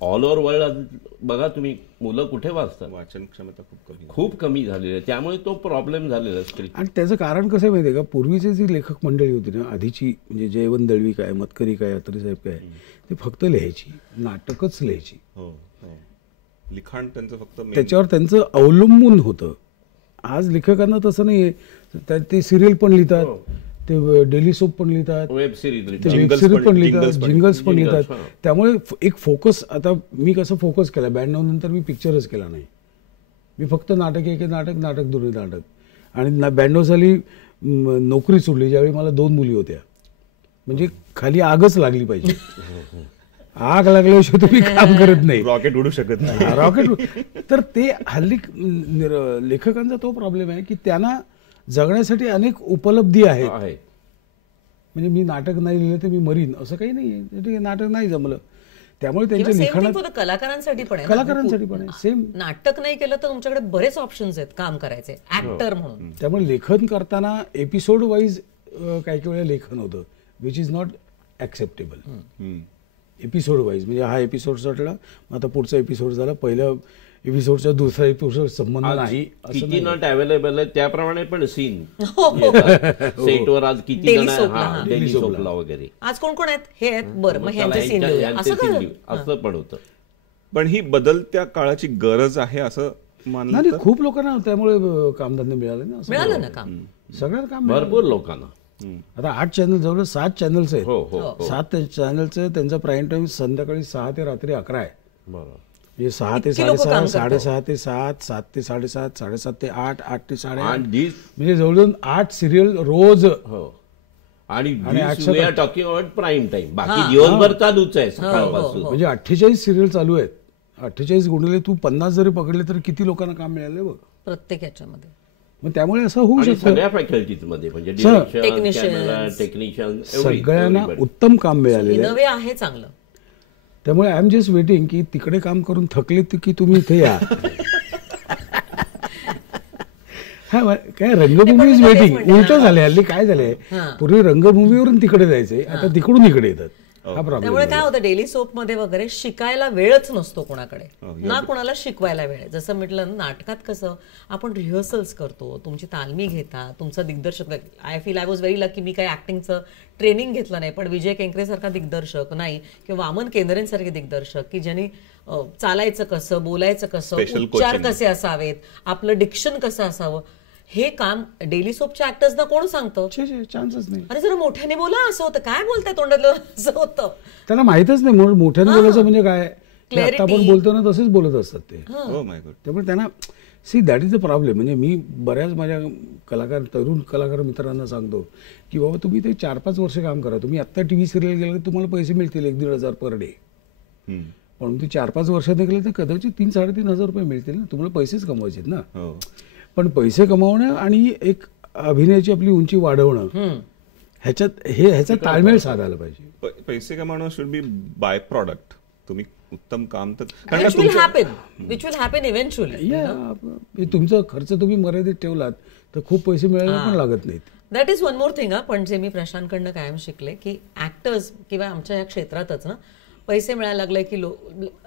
ऑल ओव्हर वर्ल्ड बघा तुम्ही, मुलं कुठे वाचतात, वाचन क्षमता खूप कमी झालेली आहे. त्यामुळे तो प्रॉब्लेम झालेला असतो. आणि त्याचं कारण कसं माहिती आहे का, पूर्वीची जी लेखक मंडळी होती ना आधीची, म्हणजे जयवंत दळवी काय, मतकरी काय, अत्रे साहेब काय, ते फक्त लिहायची, नाटकच लिहायची. लिखाण त्यांचं फक्त त्याच्यावर त्यांचं अवलंबून होतं. आज लेखकांना तसं नाही आहे, ते सिरियल पण लिहितात, ते डेली सोप पण लिहितात, वेब सिरीज वेब सिरीज पण लिहितात, जिंगल्स पण लिहितात. त्यामुळे एक फोकस, आता मी कसं फोकस केला 92 नंतर मी पिक्चरच केला नाही, मी फक्त नाटक, एक नाटक दोन्ही नाटक. आणि 92 साली नोकरी सोडली, ज्यावेळी मला 2 मुली होत्या. म्हणजे खाली आगच लागली पाहिजे, आग लागल्याशिवाय तुम्ही काम करत नाही, रॉकेट उडू शकत नाही, रॉकेट. तर ते हल्ली लेखकांचा तो प्रॉब्लेम आहे की त्यांना जगण्यासाठी अनेक उपलब्धी आहेत. म्हणजे मी नाटक नाही लिहिलं तर मी मरीन असं काही नाही, नाटक नाही जमलं, त्यामुळे त्यांच्या लिखाणात कलाकारांसाठी पण आहे सेम. नाटक नाही केलं तर तुमच्याकडे बरेच ऑप्शन्स आहेत काम करायचे ऍक्टर म्हणून. त्यामुळे लेखन करताना एपिसोड वाईज काही वेळा लेखन होतं, which is not acceptable. Episode wise म्हणजे हा एपिसोड सटला, आता पुढचा एपिसोड झाला, पहिल्या एपिसोडचा दुसरा एपिसोड संबंध नाही, किती नॉट अवेलेबल आहे त्याप्रमाणे पण सीन सेटवर आज किती जण डेली सोपला वगैरे, आज कोण कोण आहेत, हे आहेत, बरं मग ह्यांचे सीन असं पण होतं. पण ही बदलत्या काळाची गरज आहे असं मानलं नाही. खूप लोकांना त्यामुळे कामधंदे मिळाले ना काम, सगळ्यात काम भरपूर लोकांना. आता 8 चॅनल, जवळ 7 चॅनल्स आहेत, 7 चॅनलचं त्यांचा प्राईम टाइम संध्याकाळी 6 ते रात्री 11 आहे. बरोबर. म्हणजे 6 ते 6:30, 6:30 ते 7, 7 ते 7:30, 7:30 ते 8, 8 ते 8:30, म्हणजे जवळजवळ 8 सिरियल रोज. आणि टॉकिंग अबाउट प्राईम टाइम, बाकी दिवसभर चालूच आहे सकाळपासून. म्हणजे 48 सिरियल चालू आहेत. 48 गुणिले तू 50 जरी पकडले तर किती लोकांना काम मिळाले बघ प्रत्येक याच्यामध्ये. मग त्यामुळे असं होऊ शकतं सगळ्या फॅकल्टीज मध्ये, म्हणजे टेक्निशियन सगळ्यांना उत्तम काम मिळालेलं आहे चांगलं. त्यामुळे आय एम जस्ट वेटिंग की तिकडे काम करून थकले की तुम्ही इथे या. काय रंगभूमी इज वेटिंग, उलट झाले हल्ली. काय झालंय, पूर्वी रंगभूमीवरून तिकडे जायचे, आता तिकडून इकडे येतात. त्यामुळे काय होतं, डेली सोप मध्ये वगैरे शिकायला वेळच नसतो कोणाकडे, ना कोणाला शिकवायला वेळ. जसं म्हटलं नाटकात कसं आपण रिहर्सल्स करतो, तुमची तालमी घेता, तुमचा दिग्दर्शक. I feel I was very lucky, मी काही ऍक्टिंगचं ट्रेनिंग घेतलं नाही, पण विजय केंकरे सारखा दिग्दर्शक नाही, किंवा वामन केंद्रेंसारखे दिग्दर्शक की ज्यांनी चालायचं कसं, बोलायचं कसं, उच्चार कसे असावेत, आपलं डिक्शन कसं असावं, हे काम डेली सोपच्या ऍक्टर्सना कोण सांगतं? चान्सच नाही. अरे जरा मोठ्याने बोला, असं होतं, काय बोलताय तोंडातलं, असं होतं. त्यांना माहितच नाही म्हणून मोठ्याने बोलायचं म्हणजे काय, आता आपण बोलतो ना तसेच बोलत असतात ते. त्यामुळे त्यांना दॅट इज अ प्रॉब्लेम. म्हणजे मी बऱ्याच माझ्या तरुण कलाकार मित्रांना सांगतो की बाबा तुम्ही ते 4-5 वर्ष काम करा, तुम्ही आत्ता टीव्ही सिरियल गेलं तर तुम्हाला पैसे मिळतील 1,500 पर डे, पण ते 4-5 वर्षात गेले तर कदाचित 3-3,500 रुपये मिळतील ना, तुम्हाला पैसेच कमवायचे ना. पण पैसे कमावणं आणि एक अभिनयाची आपली उंची वाढवणं, ह्याचा ताळमेळ साधायला पाहिजे. पैसे कमावणं शुड बी बाय प्रॉडक्ट. तुम्ही उत्तम काम तर तुमचा खर्च तुम्ही मर्यादित ठेवलात तर खूप पैसे मिळायला पण लागत नाहीत. That is one more thing. पण जे मी प्रशांतकडनं कायम शिकले की ऍक्टर्स किंवा आमच्या या क्षेत्रातच ना पैसे मिळायला लागले की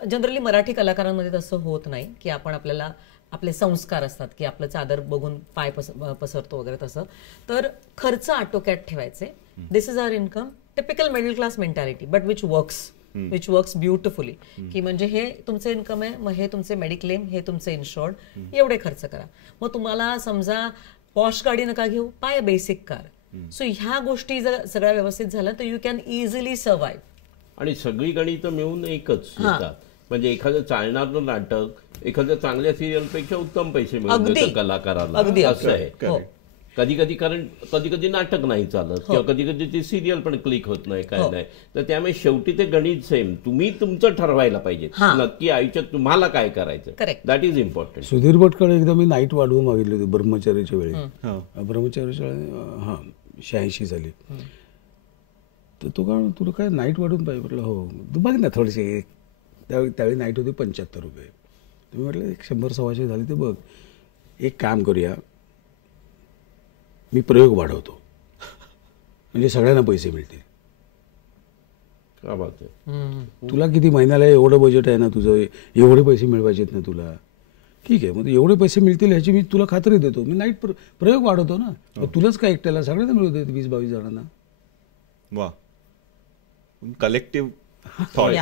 जनरली मराठी कलाकारांमध्ये तसं होत नाही की आपण आपल्याला आपले संस्कार असतात की आपलं चादर बघून पाय पसरतो वगैरे, तसं तर खर्च आटोक्यात ठेवायचे. This is our income, typical middle class mentality, but which works beautifully. की म्हणजे हे तुमचं इन्कम आहे, मग हे तुमचे मेडिक्लेम, हे तुमचे इन्शोर्ड, एवढे खर्च करा. मग तुम्हाला समजा पॉश गाडी नका घेऊ, बाय बेसिक कार. सो ह्या गोष्टी जर सगळ्या व्यवस्थित झाल्या तर यू कॅन इझिली सर्व्हाइव्ह. आणि सगळी गणित मिळून एकच येतात. म्हणजे एखादं चालणारं नाटक एखाद्या चांगल्या सिरियलपेक्षा उत्तम पैसे मिळतात कलाकाराला, असं आहे. कधी कधी नाटक नाही चालत, किंवा कधी कधी ती सिरियल पण क्लिक होत नाही, काय नाही. तर त्यामुळे शेवटी ते गणित सेम, तुम्ही तुमचं ठरवायला पाहिजे नक्की आयुष्यात तुम्हाला काय करायचं. That is important. सुधीर भटकडे एकदा मी नाईट वाढवून मागितली होती ब्रह्मचारीच्या वेळी. ब्रह्मचारीच्या वेळी 86 झाली. तर तुला काय नाईट वाढून पाहिजे म्हटलं. हो, तू बघ ना थोडीशी. त्यावेळी नाईट होती 75 रुपये. तुम्ही म्हटलं 100-125 झाली. तर बघ, एक काम करूया, मी प्रयोग वाढवतो. म्हणजे सगळ्यांना पैसे मिळतील. क्या बात आहे. तुला किती महिन्याला एवढं बजेट आहे ना तुझं, एवढे पैसे मिळवायचे आहेत ना तुला, ठीक आहे, मग एवढे पैसे मिळतील ह्याची मी तुला खात्री देतो. मी नाईट प्रयोग वाढवतो ना. मग तुलाच काय एकट्याला, सगळ्यांना मिळवू देत 20-22 जणांना. वा, कलेक्टिव्ह थॉट.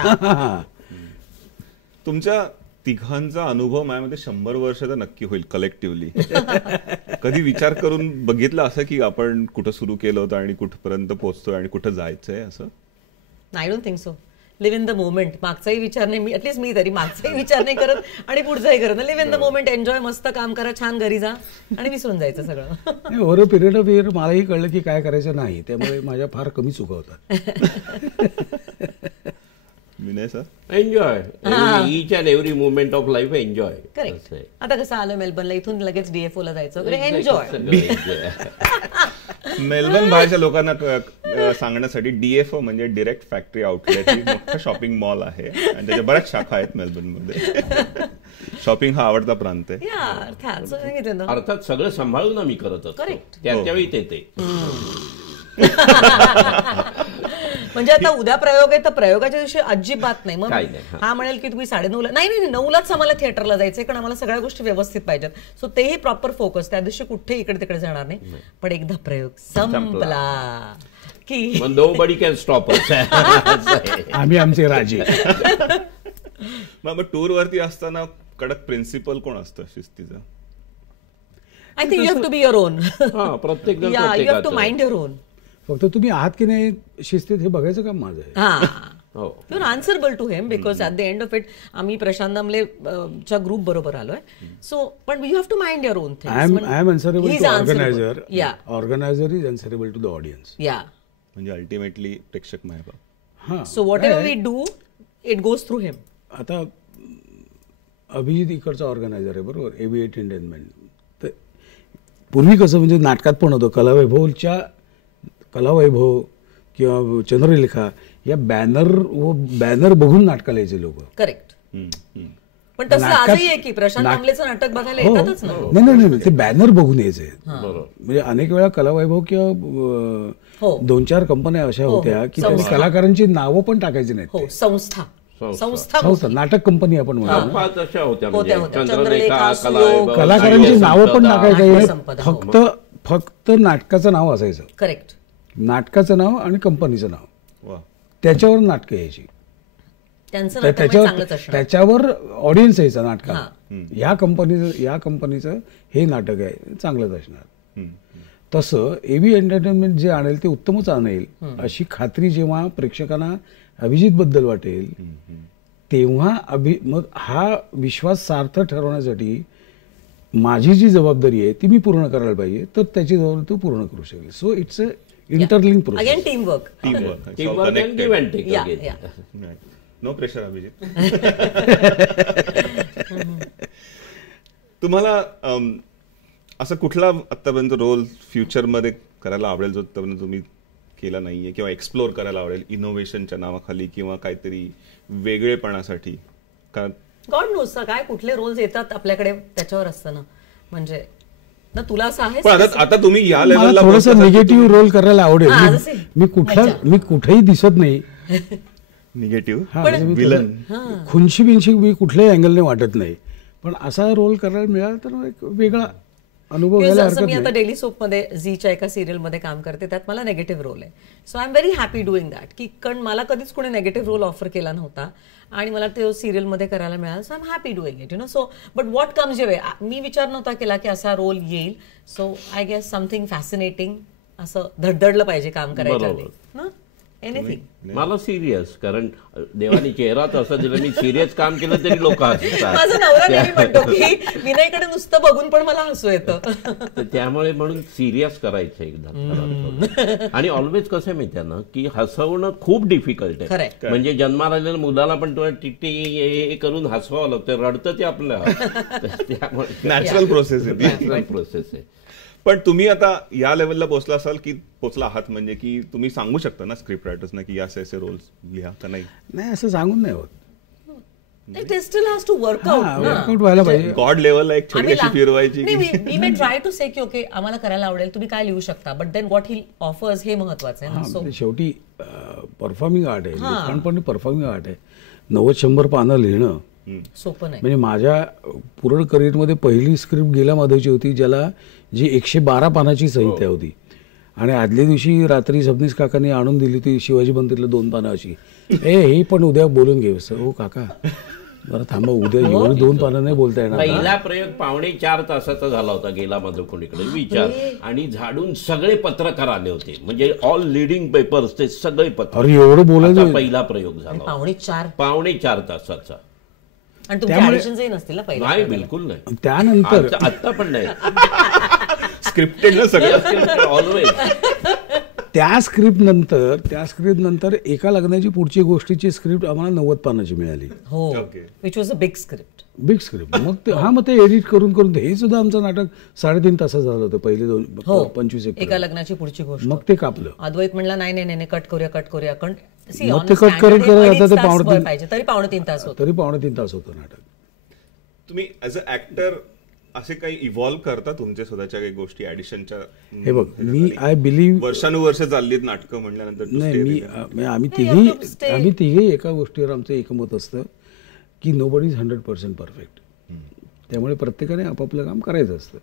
तुमच्या तिघांचा अनुभव माझ्यामध्ये 100 वर्ष तर नक्की होईल कलेक्टिव्हली. कधी विचार करून बघितलं असं की आपण कुठं सुरू केलं होतं आणि कुठपर्यंत पोहोचतोय आणि कुठं जायचंय असं? I don't think so. Live in the moment. मागचाही विचार नाही, ॲटलीस्ट मी तरी मागचाही विचार नाही करत आणि पुढचाही करत नाही. Leave in the moment, enjoy, मस्त काम करा, छान घरी जा आणि विसरून जायचं सगळं. Over a period of year मलाही कळलं की काय करायचं नाही, त्यामुळे माझ्या फार कमी चुका होतात. Vinay sir? Enjoy each and every movement of life, enjoy. Correct. आता कसं आलं मेलबर्नला, इथून लगेच DFO ला जायचं वगैरे, एन्जॉय. मेलबर्न बाहेरच्या लोकांना सांगण्यासाठी DFO म्हणजे डायरेक्ट फॅक्टरी आउटलेट, ही मोठं शॉपिंग मॉल आहे आणि त्याच्या बऱ्याच शाखा आहेत मेलबर्नमध्ये. शॉपिंग हा आवडता प्रांत आहे. अर्थात सगळं सांभाळून आम्ही करत असतो. Correct. त्यावेळी ते म्हणजे आता उद्या प्रयोग आहे तर प्रयोगाच्या दिवशी अजिबात नाही. मग काही नाही, हा म्हणेल की तुम्ही 9:30ला, नाही 9लाच आम्हाला थिएटरला जायचंय, कारण आम्हाला सगळ्या गोष्टी व्यवस्थित पाहिजेत. सो तेही प्रॉपर फोकस, त्या दिवशी कुठे इकडे तिकडे जाणार नाही. पण एकदा प्रयोग संपला की नोबडी कॅन स्टॉप अस. आम्ही आमचे राजे. मग टूर वरती असताना कडक प्रिन्सिपल कोण असतं शिस्तीचं? I think you have to be your own. प्रत्येक you have to mind your own. फक्त तुम्ही आहात की नाही शिस्तीत हे बघायचं काम माझं आहे. You're answerable to him, because at the end of it आम्ही प्रशांत दामले च्या ग्रुप बरोबर आलोय. सो पण you have to mind your own things. I am answerable to organizer. Organizer is answerable to the audience. या म्हणजे अल्टिमेटली प्रेक्षक मायबाप. So whatever we do it goes through him. आता अभिजित इकडचा ऑर्गनायझर आहे बरोबर, AV एंटरटेनमेंट. तर पूर्वी कसं म्हणजे नाटकात पण होतं, कलावैभव किंवा चंद्रलेखा या बॅनर बघून नाटकाला यायचे लोक. करेक्ट. पण तसं आजही आहे की प्रशांत दामलेचं नाटक बघायला येतातच ना. नाही ते बॅनर बघून यायचे. म्हणजे अनेक वेळा कलावैभव किंवा 2-4 कंपन्या अशा होत्या की त्यांनी कलाकारांची नावं पण टाकायची नाहीत. संस्था नाटक कंपनी आपण म्हणतो, कलाकारांची नावं पण टाकायची, फक्त नाटकाचं नाव असायचं. करेक्ट. नाटकाचं नाव आणि कंपनीचं नाव, त्याच्यावर नाटकं यायची, त्याच्यावर ऑडियन्स यायचा नाटकात. या कंपनीचं हे नाटक आहे, चांगलंच असणार. तसं AV एंटरटेनमेंट जे आणेल ते उत्तमच आणेल अशी खात्री जेव्हा प्रेक्षकांना अभिजित बद्दल वाटेल, तेव्हा मग हा विश्वास सार्थ ठरवण्यासाठी माझी जी जबाबदारी आहे ती मी पूर्ण करायला पाहिजे, तर त्याची जबाबदारी तो पूर्ण करू शकेल. So it's a interlink process. Again teamwork. No pressure Abhijit. तुम्हाला असं कुठला आतापर्यंत रोल फ्युचरमध्ये करायला आवडेल जो आतापर्यंत तुम्ही केला नाहीये किंवा एक्सप्लोर करायला आवडेल, इनोव्हेशनच्या नावाखाली किंवा काहीतरी वेगळेपणासाठी? गॉड नोस काय कुठले रोल्स येतात आपल्याकडे त्याच्यावर असतं ना. म्हणजे ना तुला असं आहे. आता तुम्ही या लेवलला थोडासा निगेटिव्ह रोल करायला आवडेल. मी कुठेही दिसत नाही निगेटिव्ह विलन, खुनशी बिनशी मी कुठल्याही अँगलने वाटत नाही, पण असा रोल करायला मिळाला तर एक वेगळा अनुभव घ्यायला हरकत नाही. मी आता डेली सोपमध्ये झीच्या एका सिरियलमध्ये काम करते, त्यात मला नेगेटिव्ह रोल आहे. So I am very happy doing that, की कारण मला कधीच कोणी नेगेटिव्ह रोल ऑफर केला नव्हता आणि मला ते सिरियलमध्ये करायला मिळाला. So I am happy doing it, so but what comes your way. मी विचार नव्हता केला की असा रोल येईल. So I guess something fascinating, असं धडधडलं पाहिजे काम करायच्या आधी ना. एनिथिंग. मला सिरियस, कारण देवानी चेहरा तसा दिला, मी सिरियस काम केलं तरी लोक हसतात. माझा नवरा नेहमी म्हणतो की विनयकडे नुसतं बघून पण मला हसू येतं. त्यामुळे म्हणून सिरियस करायचं एकदा. आणि ऑलवेज कसं आहे माहिती आहे ना, की हसवणं खूप डिफिकल्ट आहे. म्हणजे जन्माला आलेल्या मुलाला पण तुला टिकटी करून हसवावं लागतं, रडतं ते आपलं. त्यामुळे नॅचरल प्रोसेस आहे. पण तुम्ही आता या लेवलला पोहोचला असाल की पोहोचला आहात, म्हणजे की तुम्ही सांगू शकता ना स्क्रिप्ट रायटर्सना की असे असे रोल्स लिहा का नाही? नाही, असं सांगून नाही होत. It still has to work out ना. वर्कआउट व्हायला पाहिजे. गॉड लेवलला एक छोटीशी फिरवायची मी मे ट्राय टू से की ओके आम्हाला करायला आवडेल, तुम्ही काय लिहू शकता, but then what he offers हे महत्वाचं आहे ना. सो शेवटी परफॉर्मिंग आर्ट आहे, लिखाणपण परफॉर्मिंग आर्ट आहे. 90-100 पानं लिहिणं सोपं नाही. म्हणजे माझ्या पूर्ण करिअरमध्ये पहिली स्क्रिप्ट गेला माधवची होती, ज्याला जी 112 पानाची संहिता होती, आणि आदल्या दिवशी रात्री सबनीस काकांनी आणून दिली होती शिवाजी मंदिरला 2 पानं अशी. हे पण उद्या बोलून घे. हो काका बरं थांबा, उद्या एवढं 2 पानं नाही बोलता येणार. पहिला प्रयोग 3.25 तासाचा झाला होता गेला माझं कोणीकडे विचार, आणि झाडून सगळे पत्रकार आले होते, म्हणजे ऑल लिडिंग पेपर्स ते सगळे पत्र. अरे एवढं बोलायचं. पहिला प्रयोग झाला 3.25 तासाचा. आणि तुमचे ऍडिशन्सही नसतील ना पहिला? नाही, बिलकुल नाही. त्यानंतर आता पण नाही. स्क्रिप्टेड ना सगळं ऑलवेज. त्या स्क्रिप्ट नंतर एका लग्नाची पुढची गोष्टीची स्क्रिप्ट आम्हाला 90 पानाची मिळाली. हो, which was a big script. मग ते एडिट करून हे सुद्धा आमचं नाटक 3.5 तासाचं झालं होतं पहिले 25 एका लग्नाची पुढची गोष्ट. मग ते कापलं. अद्वैत म्हणला नाही कट करूया. मग ते कट करत आता ते तरी 2.5 तास होतं. 3.5 तास होतं नाटक. तुम्ही ऍज अ ऍक्टर असे काही इव्हॉल्व्ह करता तुमच्या स्वतःच्या काही गोष्टी ऍडिशनच्या? हे बघ, मी आय बिलीव्ह वर्षानुवर्ष चाललीत नाटकं म्हणल्यानंतर नाही, आम्ही तिघे एका गोष्टीवर आमचं एकमत असतं की नोबडी इज 100% परफेक्ट. त्यामुळे प्रत्येकाने आपापलं काम करायचं असतं.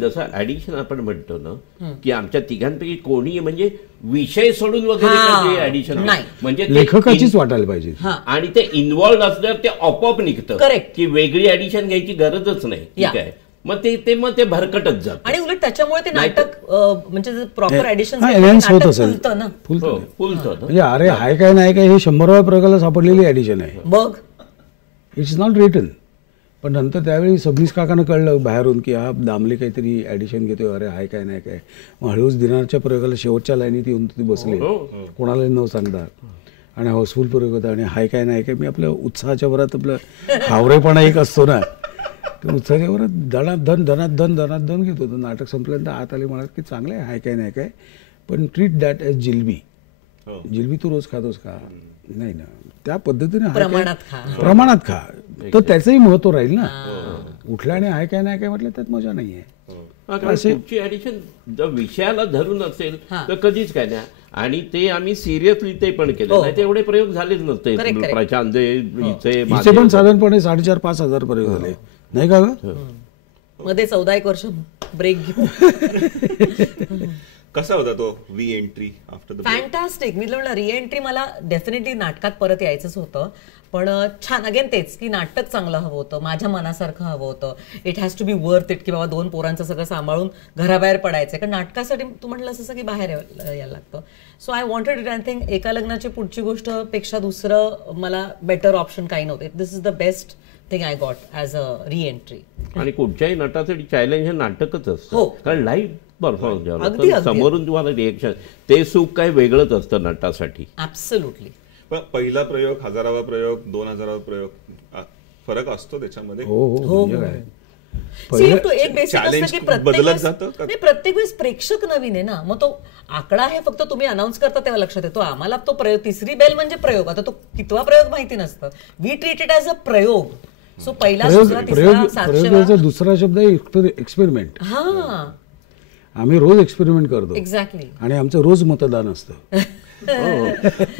जसं ऍडिशन आपण म्हणतो ना की आमच्या तिघांपैकी कोणी म्हणजे विषय सोडून वगैरे ऍडिशन म्हणजे लेखकाचीच वाटायला पाहिजे, आणि ते इन्व्हॉल्ड असल्यावर ते आपोआप निघतं की वेगळी ऍडिशन घ्यायची गरजच नाही. ठीक आहे, मग ते भरकटच जात. आणि उलट त्याच्यामुळे ते नाटक म्हणजे प्रॉपर ऍडिशन होत असेल, फुलतं. म्हणजे अरे हाय काय नाही काय हे 100व्या प्रयोगाला सापडलेली ऍडिशन आहे. बघ, इट्स नॉट रिटन. पण नंतर त्यावेळी सबनीस काकांना कळलं बाहेरून की हा दामले काहीतरी ऍडिशन घेतोय, अरे हाय काय नाही काय. मग हळूच दिनारच्या प्रयोगाला शेवटच्या लाईनीत येऊन ती बसले, कोणालाही न सांगता, आणि हाऊसफुल प्रयोग होता. आणि हाय काय नाही काय मी आपल्या उत्साहाच्या वरात आपलं हावरेपणा एक असतो ना, तर उत्साहाच्या वरात धनाधन घेत होतो. नाटक संपल्यानंतर आत आले, म्हणाल की चांगलं आहे हाय काय नाही काय, पण ट्रीट दॅट एज जिलबी तू रोज खातोस का? नाही ना, त्या पद्धतीने प्रमाणात खा, तर त्याचंही महत्व राहील ना. उठल्या आणि हाय काय नाही काय म्हटलं त्यात मजा नाहीये. पुढची ऍडिशन जर विषयाला धरून असेल तर कधीच काय नाही. आणि ते आम्ही सिरियसली ते पण केलं नाही, ते एवढे प्रयोग झालेच नसते. प्रशांत पण साधारणपणे 4,500-5 हजार प्रयोग झाले नाही का ग? मध्ये 14-1 वर्ष ब्रेक घेऊ. कसा होता तो रिएंट्री आफ्टर द? फॅन्टॅस्टिक. मी म्हणलं रिएंट्री मला डेफिनेटली नाटकात परत यायचंच होतं, पण छान अगेन तेच की नाटक चांगलं हवं होतं, माझ्या मनासारखं हवं होतं. It has to be worth it, की बाबा 2 पोरांचं सगळं सांभाळून घराबाहेर पडायचं. कारण नाटकासाठी तू म्हटलं असं की बाहेर यायला लागतं. So I wanted it. I think एका लग्नाची पुढची गोष्ट पेक्षा दुसरं मला बेटर ऑप्शन काही नव्हते. This is the best thing I got as a re-entry. आणि कुठच्याही नटासाठी चॅलेंज हे नाटकच असतं, कारण लाईव्ह परफॉर्मन्स समोरून तुम्हाला रिएक्शन, ते सुख काही वेगळंच असतं नटासाठी. ऍब्सोल्युटली. पण पहिला प्रयोग, 1000वा प्रयोग, 2000वा प्रयोग, फरक असतो त्याच्यामध्ये. एक बेसिक असतं की प्रत्येक वेळेस प्रेक्षक नवीन आहे ना, मग तो आकडा हे फक्त तुम्ही अनाऊन्स करता तेव्हा लक्षात येतो. आम्हाला तो प्रयोग, 3री बेल म्हणजे प्रयोग, आता तो कितवा प्रयोग माहिती नसतं. We treat it as a प्रयोग. सो पहिला, दुसरा, तिसरा, 700वा. दुसरा शब्द आहे एक्सपेरिमेंट. आम्ही रोज एक्सपेरिमेंट करतो. एक्झॅक्टली. आणि आमचं रोज मतदान असतं.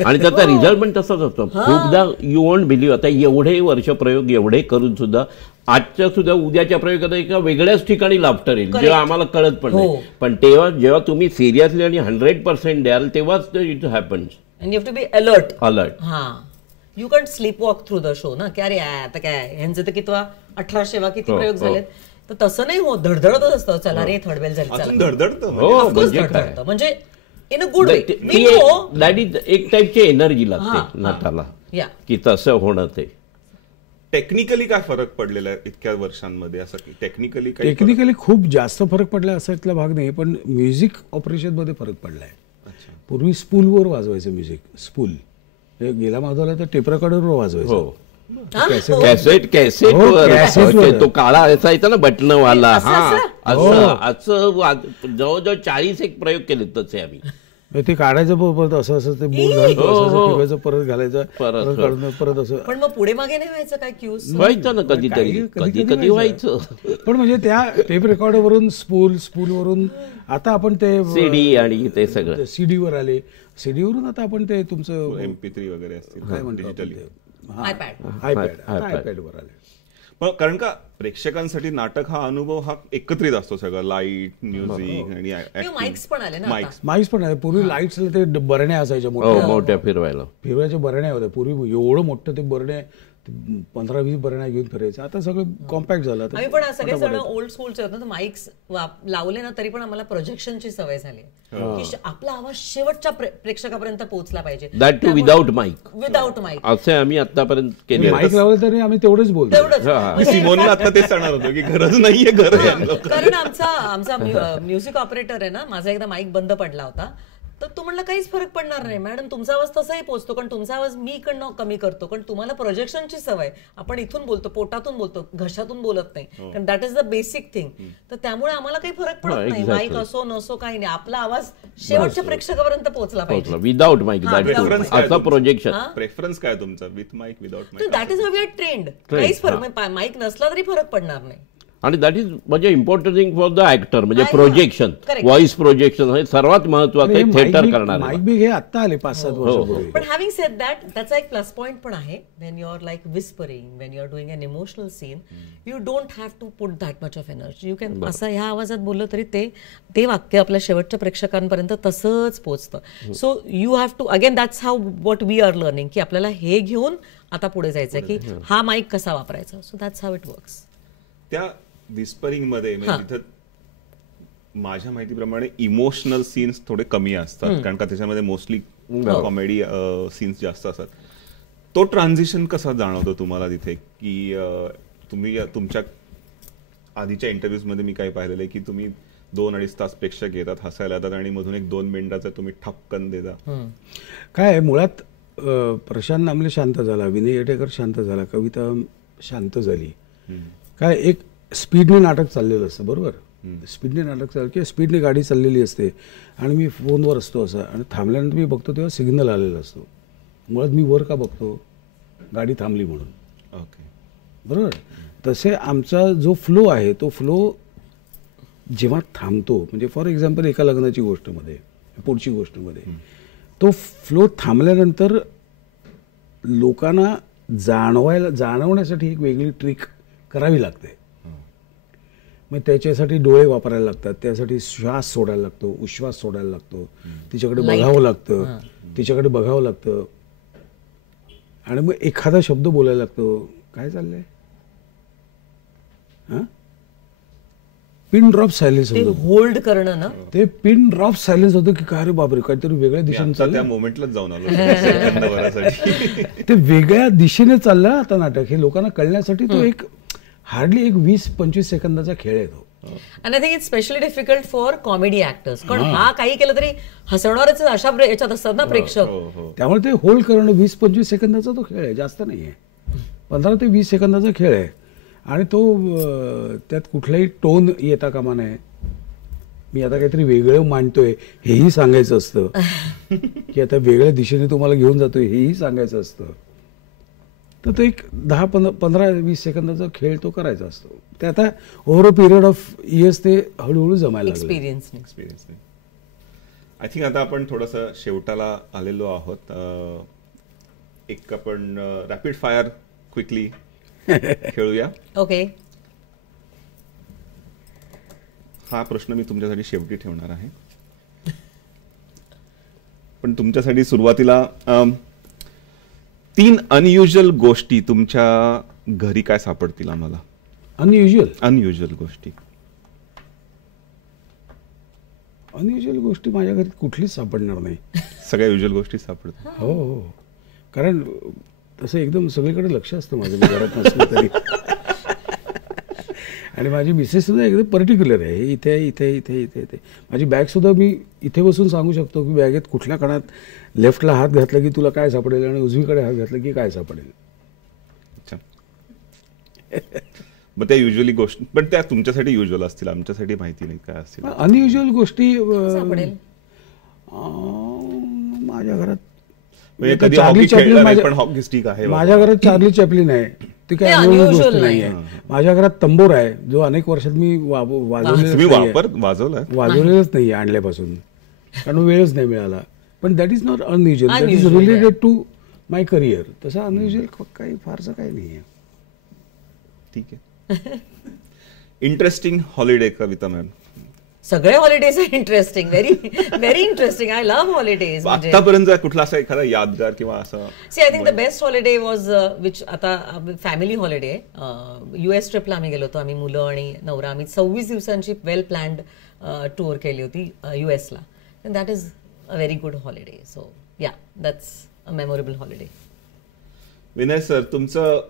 आणि त्याचा रिझल्ट पण तसाच असतो. खूपदा यू वोंट बिलीव्ह, आता एवढे वर्ष प्रयोग एवढे करून सुद्धा आजच्या सुद्धा उद्याच्या प्रयोगात एका वेगळ्याच ठिकाणी लाफ्टर येईल, जेव्हा आम्हाला कळत पण नाही. पण तेव्हा जेव्हा तुम्ही सिरियसली आणि 100% द्याल तेव्हाच it happens. And you have to be alert. हा, you can't sleepwalk through the show ना, की अरे आता काय ह्यांचं तर कितवा 1800वा किती प्रयोग झालेत. तर तसं नाही होत, धडधडतच असतं. चला रे थर्ड बेल झाली, धडधडतं म्हणजे इन अ गुड वे. एक टाईपची एनर्जी लागते नाटाला की तसं होणं. ते टेक्निकली काय फरक पडलेला आहे इतक्या वर्षांमध्ये? असं टेक्निकली खूप जास्त फरक पडला असातला भाग नाही, पण म्युझिक ऑपरेशन मध्ये फरक पडलाय. पूर्वी स्पूलवर वाजवायचं म्युझिक. स्पूल गेला माधवला तर टेप रेकॉर्डरवर वाजवायचं. कॅसेट तो काळा असायचा ना बटनवाला. हा, असं जवळजवळ 40 एक प्रयोग केले तसे आम्ही. ते काढायचं परत असं असं ते बोट घालतो असं ठेवायचं परत घालायचं परत काढून परत असं. पण मग पुढे मागे नाही व्हायचं काय क्यूज व्हायचं ना कधी व्हायचं. पण म्हणजे त्या टेप रेकॉर्डरवरून स्पूलवरून आता आपण ते सीडी आणि ते सगळं सीडीवर आले. सीडीवरून आता आपण ते तुमचं MP3 वगैरे असतील काय म्हणतो डिजिटली आयपॅडवर आले. पण कारण का प्रेक्षकांसाठी नाटक हा अनुभव हा एकत्रित असतो सगळं लाईट म्युझिक आणि माईक्स पण आले ना आता. माईक्स पण आहे. पूर्वी लाईट्स ते बरण्या असायच्या मोठ्या फिरवायच्या बरण्या होत्या. पूर्वी एवढं मोठं ते बरण्या 15-20 बरण्या घेऊन फिरायचं. आता सगळं कॉम्पॅक्ट झालं. आम्ही पण सगळे जण ओल्ड स्कूलचे होतो, माईक्स लावले ना तरी पण आम्हाला प्रोजेक्शनची सवय झाली की आपला आवाज शेवटच्या प्रेक्षकापर्यंत पोहोचला पाहिजे. दॅट टू विदाउट माईक असे आम्ही आतापर्यंत केले. माईक लावलं तरी आम्ही तेवढंच बोलतो. सिमोनला आता तेच सांगणार होतो की गरज नाहीये कारण आमचा म्युझिक ऑपरेटर आहे ना, माझा एकदा माईक बंद पडला होता तर तो म्हणला काहीच फरक पडणार नाही मॅडम, तुमचा आवाज तसाही पोहोचतो कारण तुमचा आवाज मी इकडनं कमी करतो कारण तुम्हाला प्रोजेक्शनची सवय. आपण इथून बोलतो, पोटातून बोलतो, घशातून बोलत नाही कारण that is the basic thing. तर त्यामुळे आम्हाला काही फरक पडत नाही. माईक असो नसो काही नाही, आपला आवाज शेवटच्या प्रेक्षकापर्यंत पोहोचला पाहिजे विदाउट माईक. आता प्रोजेक्शन प्रेफरन्स काय तुमचा, with mic without mic? That is how we are trained. काहीच फरक, माईक नसला तरी फरक पडणार नाही. आणि दॅट इज म्हणजे important thing for the actor, म्हणजे प्रोजेक्शन, व्हॉइस प्रोजेक्शन हे सर्वात महत्वाचं आहे थिएटर करणार. माईक बी हे आता आले 5-7 वर्षापूर्वी. पण हॅव्हिंग सेड दॅट, त्याचा एक प्लस पॉइंट पण आहे. When you are like whispering, when you are doing an emotional scene, you don't have to put that much of energy. You can असं ह्या आवाजात बोललं तरी ते वाक्य आपल्या शेवटच्या प्रेक्षकांपर्यंत तसंच पोहोचतं. So you have to again, that's how what we are learning की आपल्याला हे घेऊन आता पुढे जायचं की हा माईक कसा वापरायचा. So that's how it works. त्या विस्परिंग मध्ये तिथं माझ्या माहितीप्रमाणे इमोशनल सीन्स थोडे कमी असतात कारण का त्याच्यामध्ये मोस्टली कॉमेडी सीन्स जास्त असतात. तो ट्रान्झिशन कसा जाणवतो तुम्हाला तिथे की तुम्ही तुमच्या आधीच्या इंटरव्ह्यूज मध्ये मी काय पाहिलेलं आहे की तुम्ही 2-2.5 तास प्रेक्षक येतात, हसायला येतात आणि मधून एक 2 मिनिटाचा तुम्ही ठपकन देता. काय मुळात प्रशांत नामले शांत झाला, विनय येटेकर शांत झाला, कविता शांत झाली. काय एक स्पीडने नाटक चाललेलं असतं, बरोबर. स्पीडने नाटक चाललं किंवा स्पीडने गाडी चाललेली असते आणि मी फोनवर असतो असं आणि थांबल्यानंतर मी बघतो तेव्हा सिग्नल आलेला असतो. मुळात मी वर का बघतो, गाडी थांबली म्हणून. ओके, बरोबर. तसे आमचा जो फ्लो आहे तो फ्लो जेव्हा थांबतो, म्हणजे फॉर एक्झाम्पल एका लग्नाची गोष्टमध्ये, पुढची गोष्टमध्ये तो फ्लो थांबल्यानंतर लोकांना जाणवण्यासाठी एक वेगळी ट्रिक करावी लागते. मग त्याच्यासाठी डोळे वापरायला लागतात, त्यासाठी श्वास सोडायला लागतो, उश्वास सोडायला लागतो, तिच्याकडे बघावं लागतं आणि मग एखादा शब्द बोलायला लागतो. काय चाललंय, पिन ड्रॉप सायलेन्स होतं. होल्ड करणं ना, ते पिन ड्रॉप सायलेन्स होतं की काय रे बापरे काहीतरी वेगळ्या दिशेने चाललं. त्या मोमेंटलाच जाऊन आलो. ते वेगळ्या दिशेने चाललं आता नाटक. हे लोकांना कळण्यासाठी तो एक हार्डली एक 20-25 सेकंदाचा खेळ आहे तो. आणि I think it's specially difficult for comedy actors कारण हा काही केलं तरी हसवणारच अशा याच्यात असतात ना प्रेक्षक. त्यामुळे ते होल्ड करणं 20-25 सेकंदाचा तो खेळ आहे, जास्त नाही आहे. 15 ते 20 सेकंदाचा खेळ आहे आणि तो त्यात कुठलाही टोन येता कामा नये. मी आता काहीतरी वेगळं मांडतोय हेही सांगायचं असतं की आता वेगळ्या दिशेने तुम्हाला घेऊन जातोय हेही सांगायचं असतं. तर तो एक 10-15-20 सेकंदाचा खेळ तो करायचा असतो. ते आता over a period of years ते हळूहळू जमायला एक्सपिरियन्स. आय थिंक आता आपण थोडंसं शेवटाला आलेलो आहोत. एक आपण रॅपिड फायर क्विकली खेळूया. ओके. हा प्रश्न मी तुमच्यासाठी शेवटी ठेवणार आहे पण तुमच्यासाठी सुरुवातीला 3 अनयुज्युअल गोष्टी तुमच्या घरी काय सापडतील आम्हाला? अनयुज्युअल गोष्टी. अनयुज्युअल गोष्टी माझ्या घरी कुठलीच सापडणार नाही. सगळ्या युज्युअल गोष्टी सापडतात. हो, कारण तसं एकदम सगळीकडे लक्ष असतं माझं, मी घरात नसलं तरी. आणि माझी मिसेस सुद्धा एकदम पर्टिक्युलर आहे. इथे इथे इथे इथे इथे माझी बॅग सुद्धा मी इथे बसून सांगू शकतो की बॅगेत कुठल्या कणात लेफ्टला हात घातला की तुला काय सापडेल आणि उजवीकडे हात घातला की काय सापडेल. अच्छा. मग त्या युज्युअली गोष्टी पण त्या तुमच्यासाठी युज्युअल असतील, आमच्यासाठी माहिती नाही काय असतील. अनयुज्युअल गोष्टी माझ्या घरात म्हणजे कधी चार्ली हॉकी चॅप्लिन खेळला नाही, माझ्या- पण हॉकी स्टिक आहे बाबा. माझ्या घरात चार्ली चॅप्लिन आहे, ती काही ते अनोळखी unusual गोष्ट नाही आहे. माझ्या घरात तंबोर आहे, जो अनेक वर्षात मी तुम्ही वाजवलेलाच वाजवलाय? नाही आणल्यापासून, कारण वेळच नाही मिळाला. पण that is not unusual, that is Unusual, related to my career. तसं अनयुज्युअल काही फारसं काही नाही आहे. ठीक आहे. Interesting holiday Kavita ma'am? सगळे हॉलिडेज आहे interesting, very very interesting. I love holidays. आतापर्यंत कुठला असा एखादा यादगार किंवा असं? See I think the best holiday was which आता फॅमिली हॉलिडे. US ट्रिपला आम्ही गेलो होतो, आम्ही मुलं आणि नवरा. आम्ही 26 दिवसांची वेल प्लॅन्ड टूर केली होती US ला. And that is a very good holiday. So yeah, that's a memorable holiday. Vinay sir, तुमचं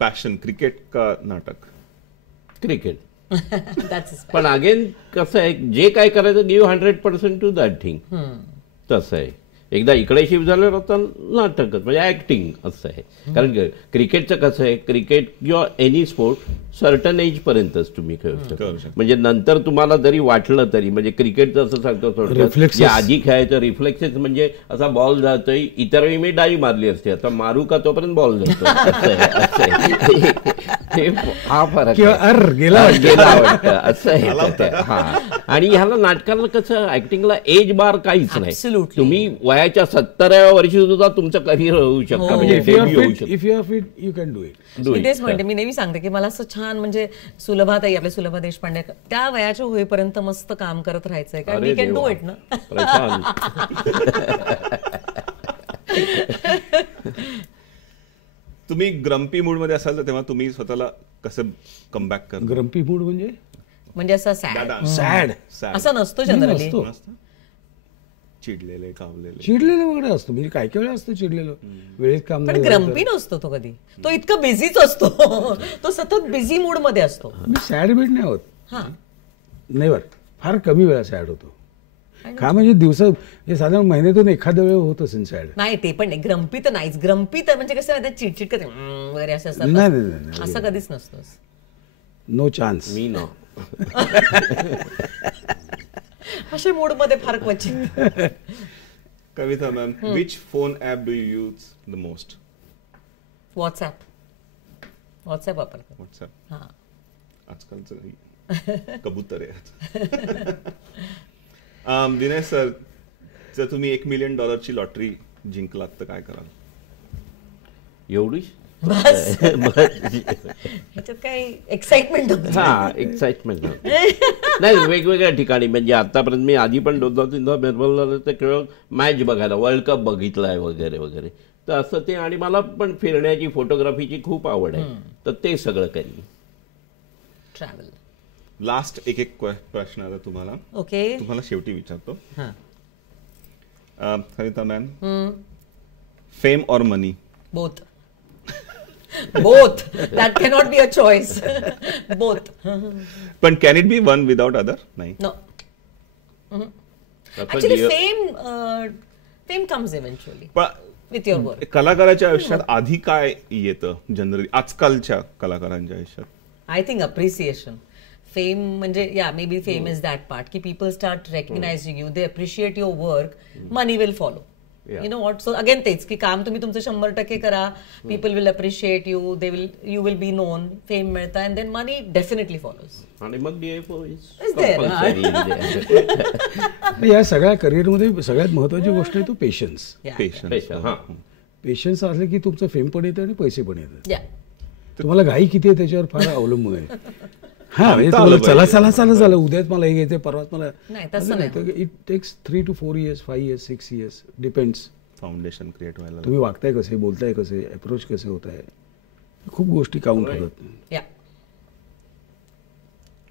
पॅशन क्रिकेट का नाटक? क्रिकेट. दॅट्स पण अगेन कसं आहे, जे काय करायचं गिव्ह 100% टू दॅट थिंग. तसं आहे. एकदा इकडे शिफ्ट झाल्यावर आता नाटकच म्हणजे ऍक्टिंग असं आहे. कारण क्रिकेटचं कसं आहे, क्रिकेट किंवा एनी स्पोर्ट सर्टन एज पर्यंतच तुम्ही खेळू शकता. म्हणजे नंतर तुम्हाला जरी वाटलं तरी, म्हणजे क्रिकेटचं असं सांगतो थोडं, जे आधी खेळायचं रिफ्लेक्सेस, म्हणजे असा बॉल जातोय, इतर वेळी मी डाई मारली असते, आता मारू का तोपर्यंत बॉल जातो. हा फरक गेला वाटतं असं आहे. हा, आणि ह्याला नाटकाला कसं, ऍक्टिंगला एज बार काहीच नाही. Absolutely. तुम्ही वयाच्या 70व्या वर्षी सुद्धा तुमचं करिअर होऊ शकतं, म्हणजे इफ यू debut होऊ आर शकतं. Fit, if you are fit, you can do it. मी तेच म्हणते, मी नेहमी सांगते की मला असं छान, म्हणजे सुलभाताई, आपल्या सुलभा देशपांडे, त्या वयाच्या होईपर्यंत मस्त काम करत राहायचंय, कारण वी कॅन डू इट ना. तुम्ही ग्रम्पी मूड मध्ये असाल तर तेव्हा तुम्ही स्वतःला कसं कमबॅक करता? ग्रम्पी मूड म्हणजे असं सॅड सॅड असं नसतो जनरली. चिडलेले, कावलेले? चिडलेलं वगैरे असतो, म्हणजे काय काय वेळा असतं चिडलेलं, वेळेत काम पण नाही झालं ग्रम्पी नसतो तो कधी. तो इतका बिझीच असतो, तो सतत बिझी मूड मध्ये असतो. तर. मी सॅड बीड नाही होत, हा, नेवर. फार कमी वेळा सॅड होतो. का म्हणजे हे साधारण महिन्यातून एखाद्या वेळ होत असेल सॅड. नाही ते पण नाही. ग्रम्पी तर नाहीच. ग्रम्पी तर म्हणजे कसं माहिती, चिडचिड करते वगैरे असं असतं. नाही, असं कधीच नसतं. No chance. मी ना अशा मूड मध्ये फार क्वचित. Kavita ma'am, which phone app do you use the most? WhatsApp वापरतो. व्हॉट्सअप. हा, आजकालचं कबूतर आहे. विनय सर, जर तुम्ही $1 मिलियन लॉटरी जिंकलात तर काय कराल? एवढीच बस ह्याच्यात काही एक्साइटमेंट होतं. हा, एक्साइटमेंट नाही. वेगवेगळ्या ठिकाणी, म्हणजे आतापर्यंत मी आधी पण 2-3 मेलबर्नला ते केवळ मॅच बघायला, वर्ल्ड कप बघितलाय वगैरे वगैरे, तर असं ते. आणि मला पण फिरण्याची, फोटोग्राफीची खूप आवड आहे, तर ते सगळं करीन. ट्रॅव्हल. लास्ट एक प्रश्न आता तुम्हाला. ओके, तुम्हाला शेवटी विचारतो. कविता मॅम, फेम और money? Both. That cannot be a choice. Both. पण can it be one without other? नाही. No. Actually, fame comes eventually with your work. कलाकाराच्या आयुष्यात आधी काय येतं जनरली, आजकालच्या कलाकारांच्या आयुष्यात? I think appreciation. Fame म्हणजे may be fame is that part की people start recognizing you, they appreciate your work, money will follow. You know what? So again तेच की काम तुम्ही तुमचं 100% करा, people will appreciate you, you will be known, fame मिळतं, and then money definitely follows. आणि मग DFO is there. या सगळ्या करिअरमध्ये सगळ्यात महत्वाची गोष्ट आहे तो पेशन्स. पेशन्स असले की तुमचं फेम पण येतं आणि पैसे पण येतात. तुम्हाला घाई किती आहे त्याच्यावर फार अवलंबून आहे. हा, म्हणजे तुम्हाला चला झालं, उद्याच मला हे घ्यायचं, परवाच मला नाही, तसं नाही. It takes 3 to 4 years, 5 years, 6 years, depends. Foundation create व्हायला तुम्ही वागताय कसे, बोलताय कसे, अप्रोच कसे होत आहे, खूप गोष्टी काउंट होतात.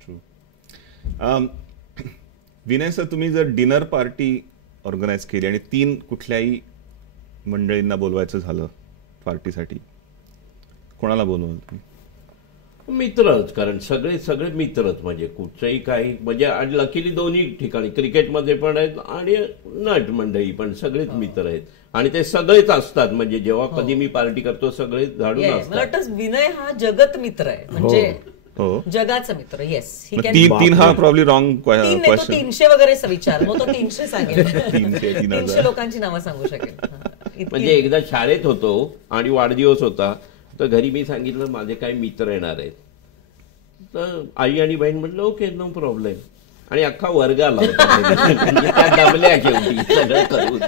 ट्रू. विनय सर, तुम्ही जर डिनर पार्टी ऑर्गनाईज केली आणि 3 कुठल्याही मंडळींना बोलवायचं झालं पार्टीसाठी, कोणाला बोलवाल तुम्ही? मित्रच, कारण सगळे मित्रच, म्हणजे कुठचंही काही, म्हणजे आणि लकीली दोन्ही ठिकाणी क्रिकेटमध्ये पण आहेत आणि नट मंडळी पण सगळेच मित्र आहेत, आणि ते सगळेच असतात. म्हणजे जेव्हा कधी मी पार्टी करतो सगळे झाडून असतात. मला वाटतं विनय हा जगत मित्र आहे. म्हणजे हो. जगाचा मित्र. येस. मग तीन हा प्रॉब्ली रॉंग क्वेश्चन. 300 वगैरे विचार, मग तो 300 सांगेल. 300 300 लोकांची नावं सांगू शकेल. म्हणजे एकदा शाळेत होतो आणि वाढदिवस होता, तर घरी मी सांगितलं माझे काही मित्र येणार आहेत. तर आई आणि बहीण म्हटलं ओके नो प्रॉब्लेम, आणि अख्खा वर्ग आला होता. म्हणजे त्या दमल्या शेवटी सगळं करून.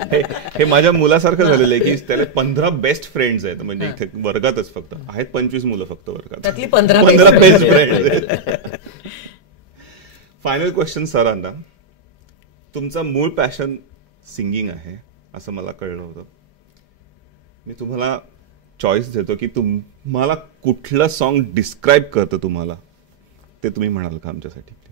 हे माझ्या मुलासारखं झालेलं आहे की त्याला 15 बेस्ट फ्रेंड्स आहेत. म्हणजे इथे वर्गातच फक्त आहेत 25 मुलं फक्त वर्गात, त्यातली 15 बेस्ट फ्रेंड्स. फायनल क्वेश्चन सरांना. तुमचा मूळ पॅशन सिंगिंग आहे असं मला कळलं होतं. मी तुम्हाला चॉईस देतो की तुम्हाला कुठलं सॉन्ग डिस्क्राईब करतं तुम्हाला, ते तुम्ही म्हणाल का आमच्यासाठी प्लीज?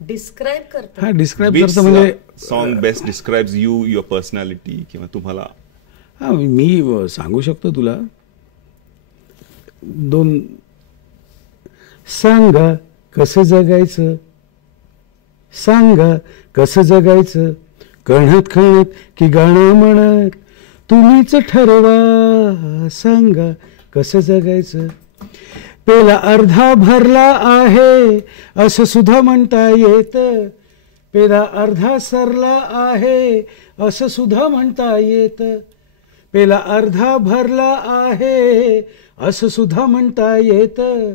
डिस्क्राईब करतो. हा, डिस्क्राईब करतो म्हणजे song best describes you, your personality, किंवा तुम्हाला. हा, मी सांगू शकतो तुला 2. सांगा कसं जगायचं, सांगा कसं जगायचं, कणत कणत की गाणं म्हणत, तुम्हीच ठरवा. सांगा कसं जगायचं. पेला अर्धा भरला आहे असं सुद्धा म्हणता येतं, पेला अर्धा सरला आहे असं सुद्धा म्हणता येतं, पेला अर्धा भरला आहे असं सुद्धा म्हणता येतं,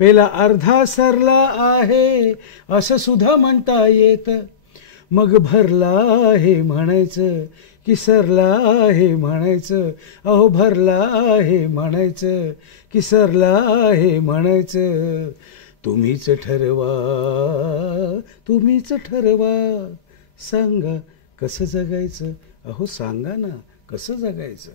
पेला अर्धा सरला आहे असं सुद्धा म्हणता येतं. मग भरला आहे म्हणायचं की सरला आहे म्हणायचं, अहो भरला आहे म्हणायचं की सरला आहे म्हणायचं, तुम्हीच ठरवा, तुम्हीच ठरवा. सांगा कसं जगायचं, अहो सांगा ना कसं जगायचं.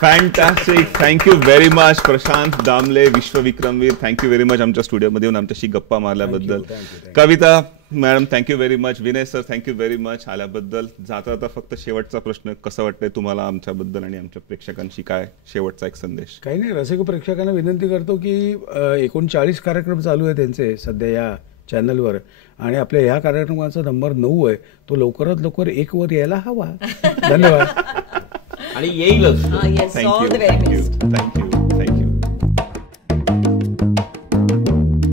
Fantastic. Thank you very much Prashant Damle, विश्वविक्रमवीर. थँक्यू व्हेरी मच आमच्या स्टुडिओमध्ये येऊन आमच्याशी गप्पा मारल्याबद्दल. Kavita madam thank you very much. Vinay sir thank you very much आल्याबद्दल. जाता जाता फक्त शेवटचा प्रश्न, कसं वाटतंय तुम्हाला आमच्याबद्दल आणि आमच्या प्रेक्षकांशी, काय शेवटचा एक संदेश? काही नाही, रसिक प्रेक्षकांना विनंती करतो की 39 कार्यक्रम चालू आहे त्यांचे सध्या या चॅनलवर, आणि आपल्या ह्या कार्यक्रमाचा नंबर 9 आहे, तो लवकरात लवकर 1 वर यायला हवा. धन्यवाद. आणि येईलच. Yes, all the very best. Thank you.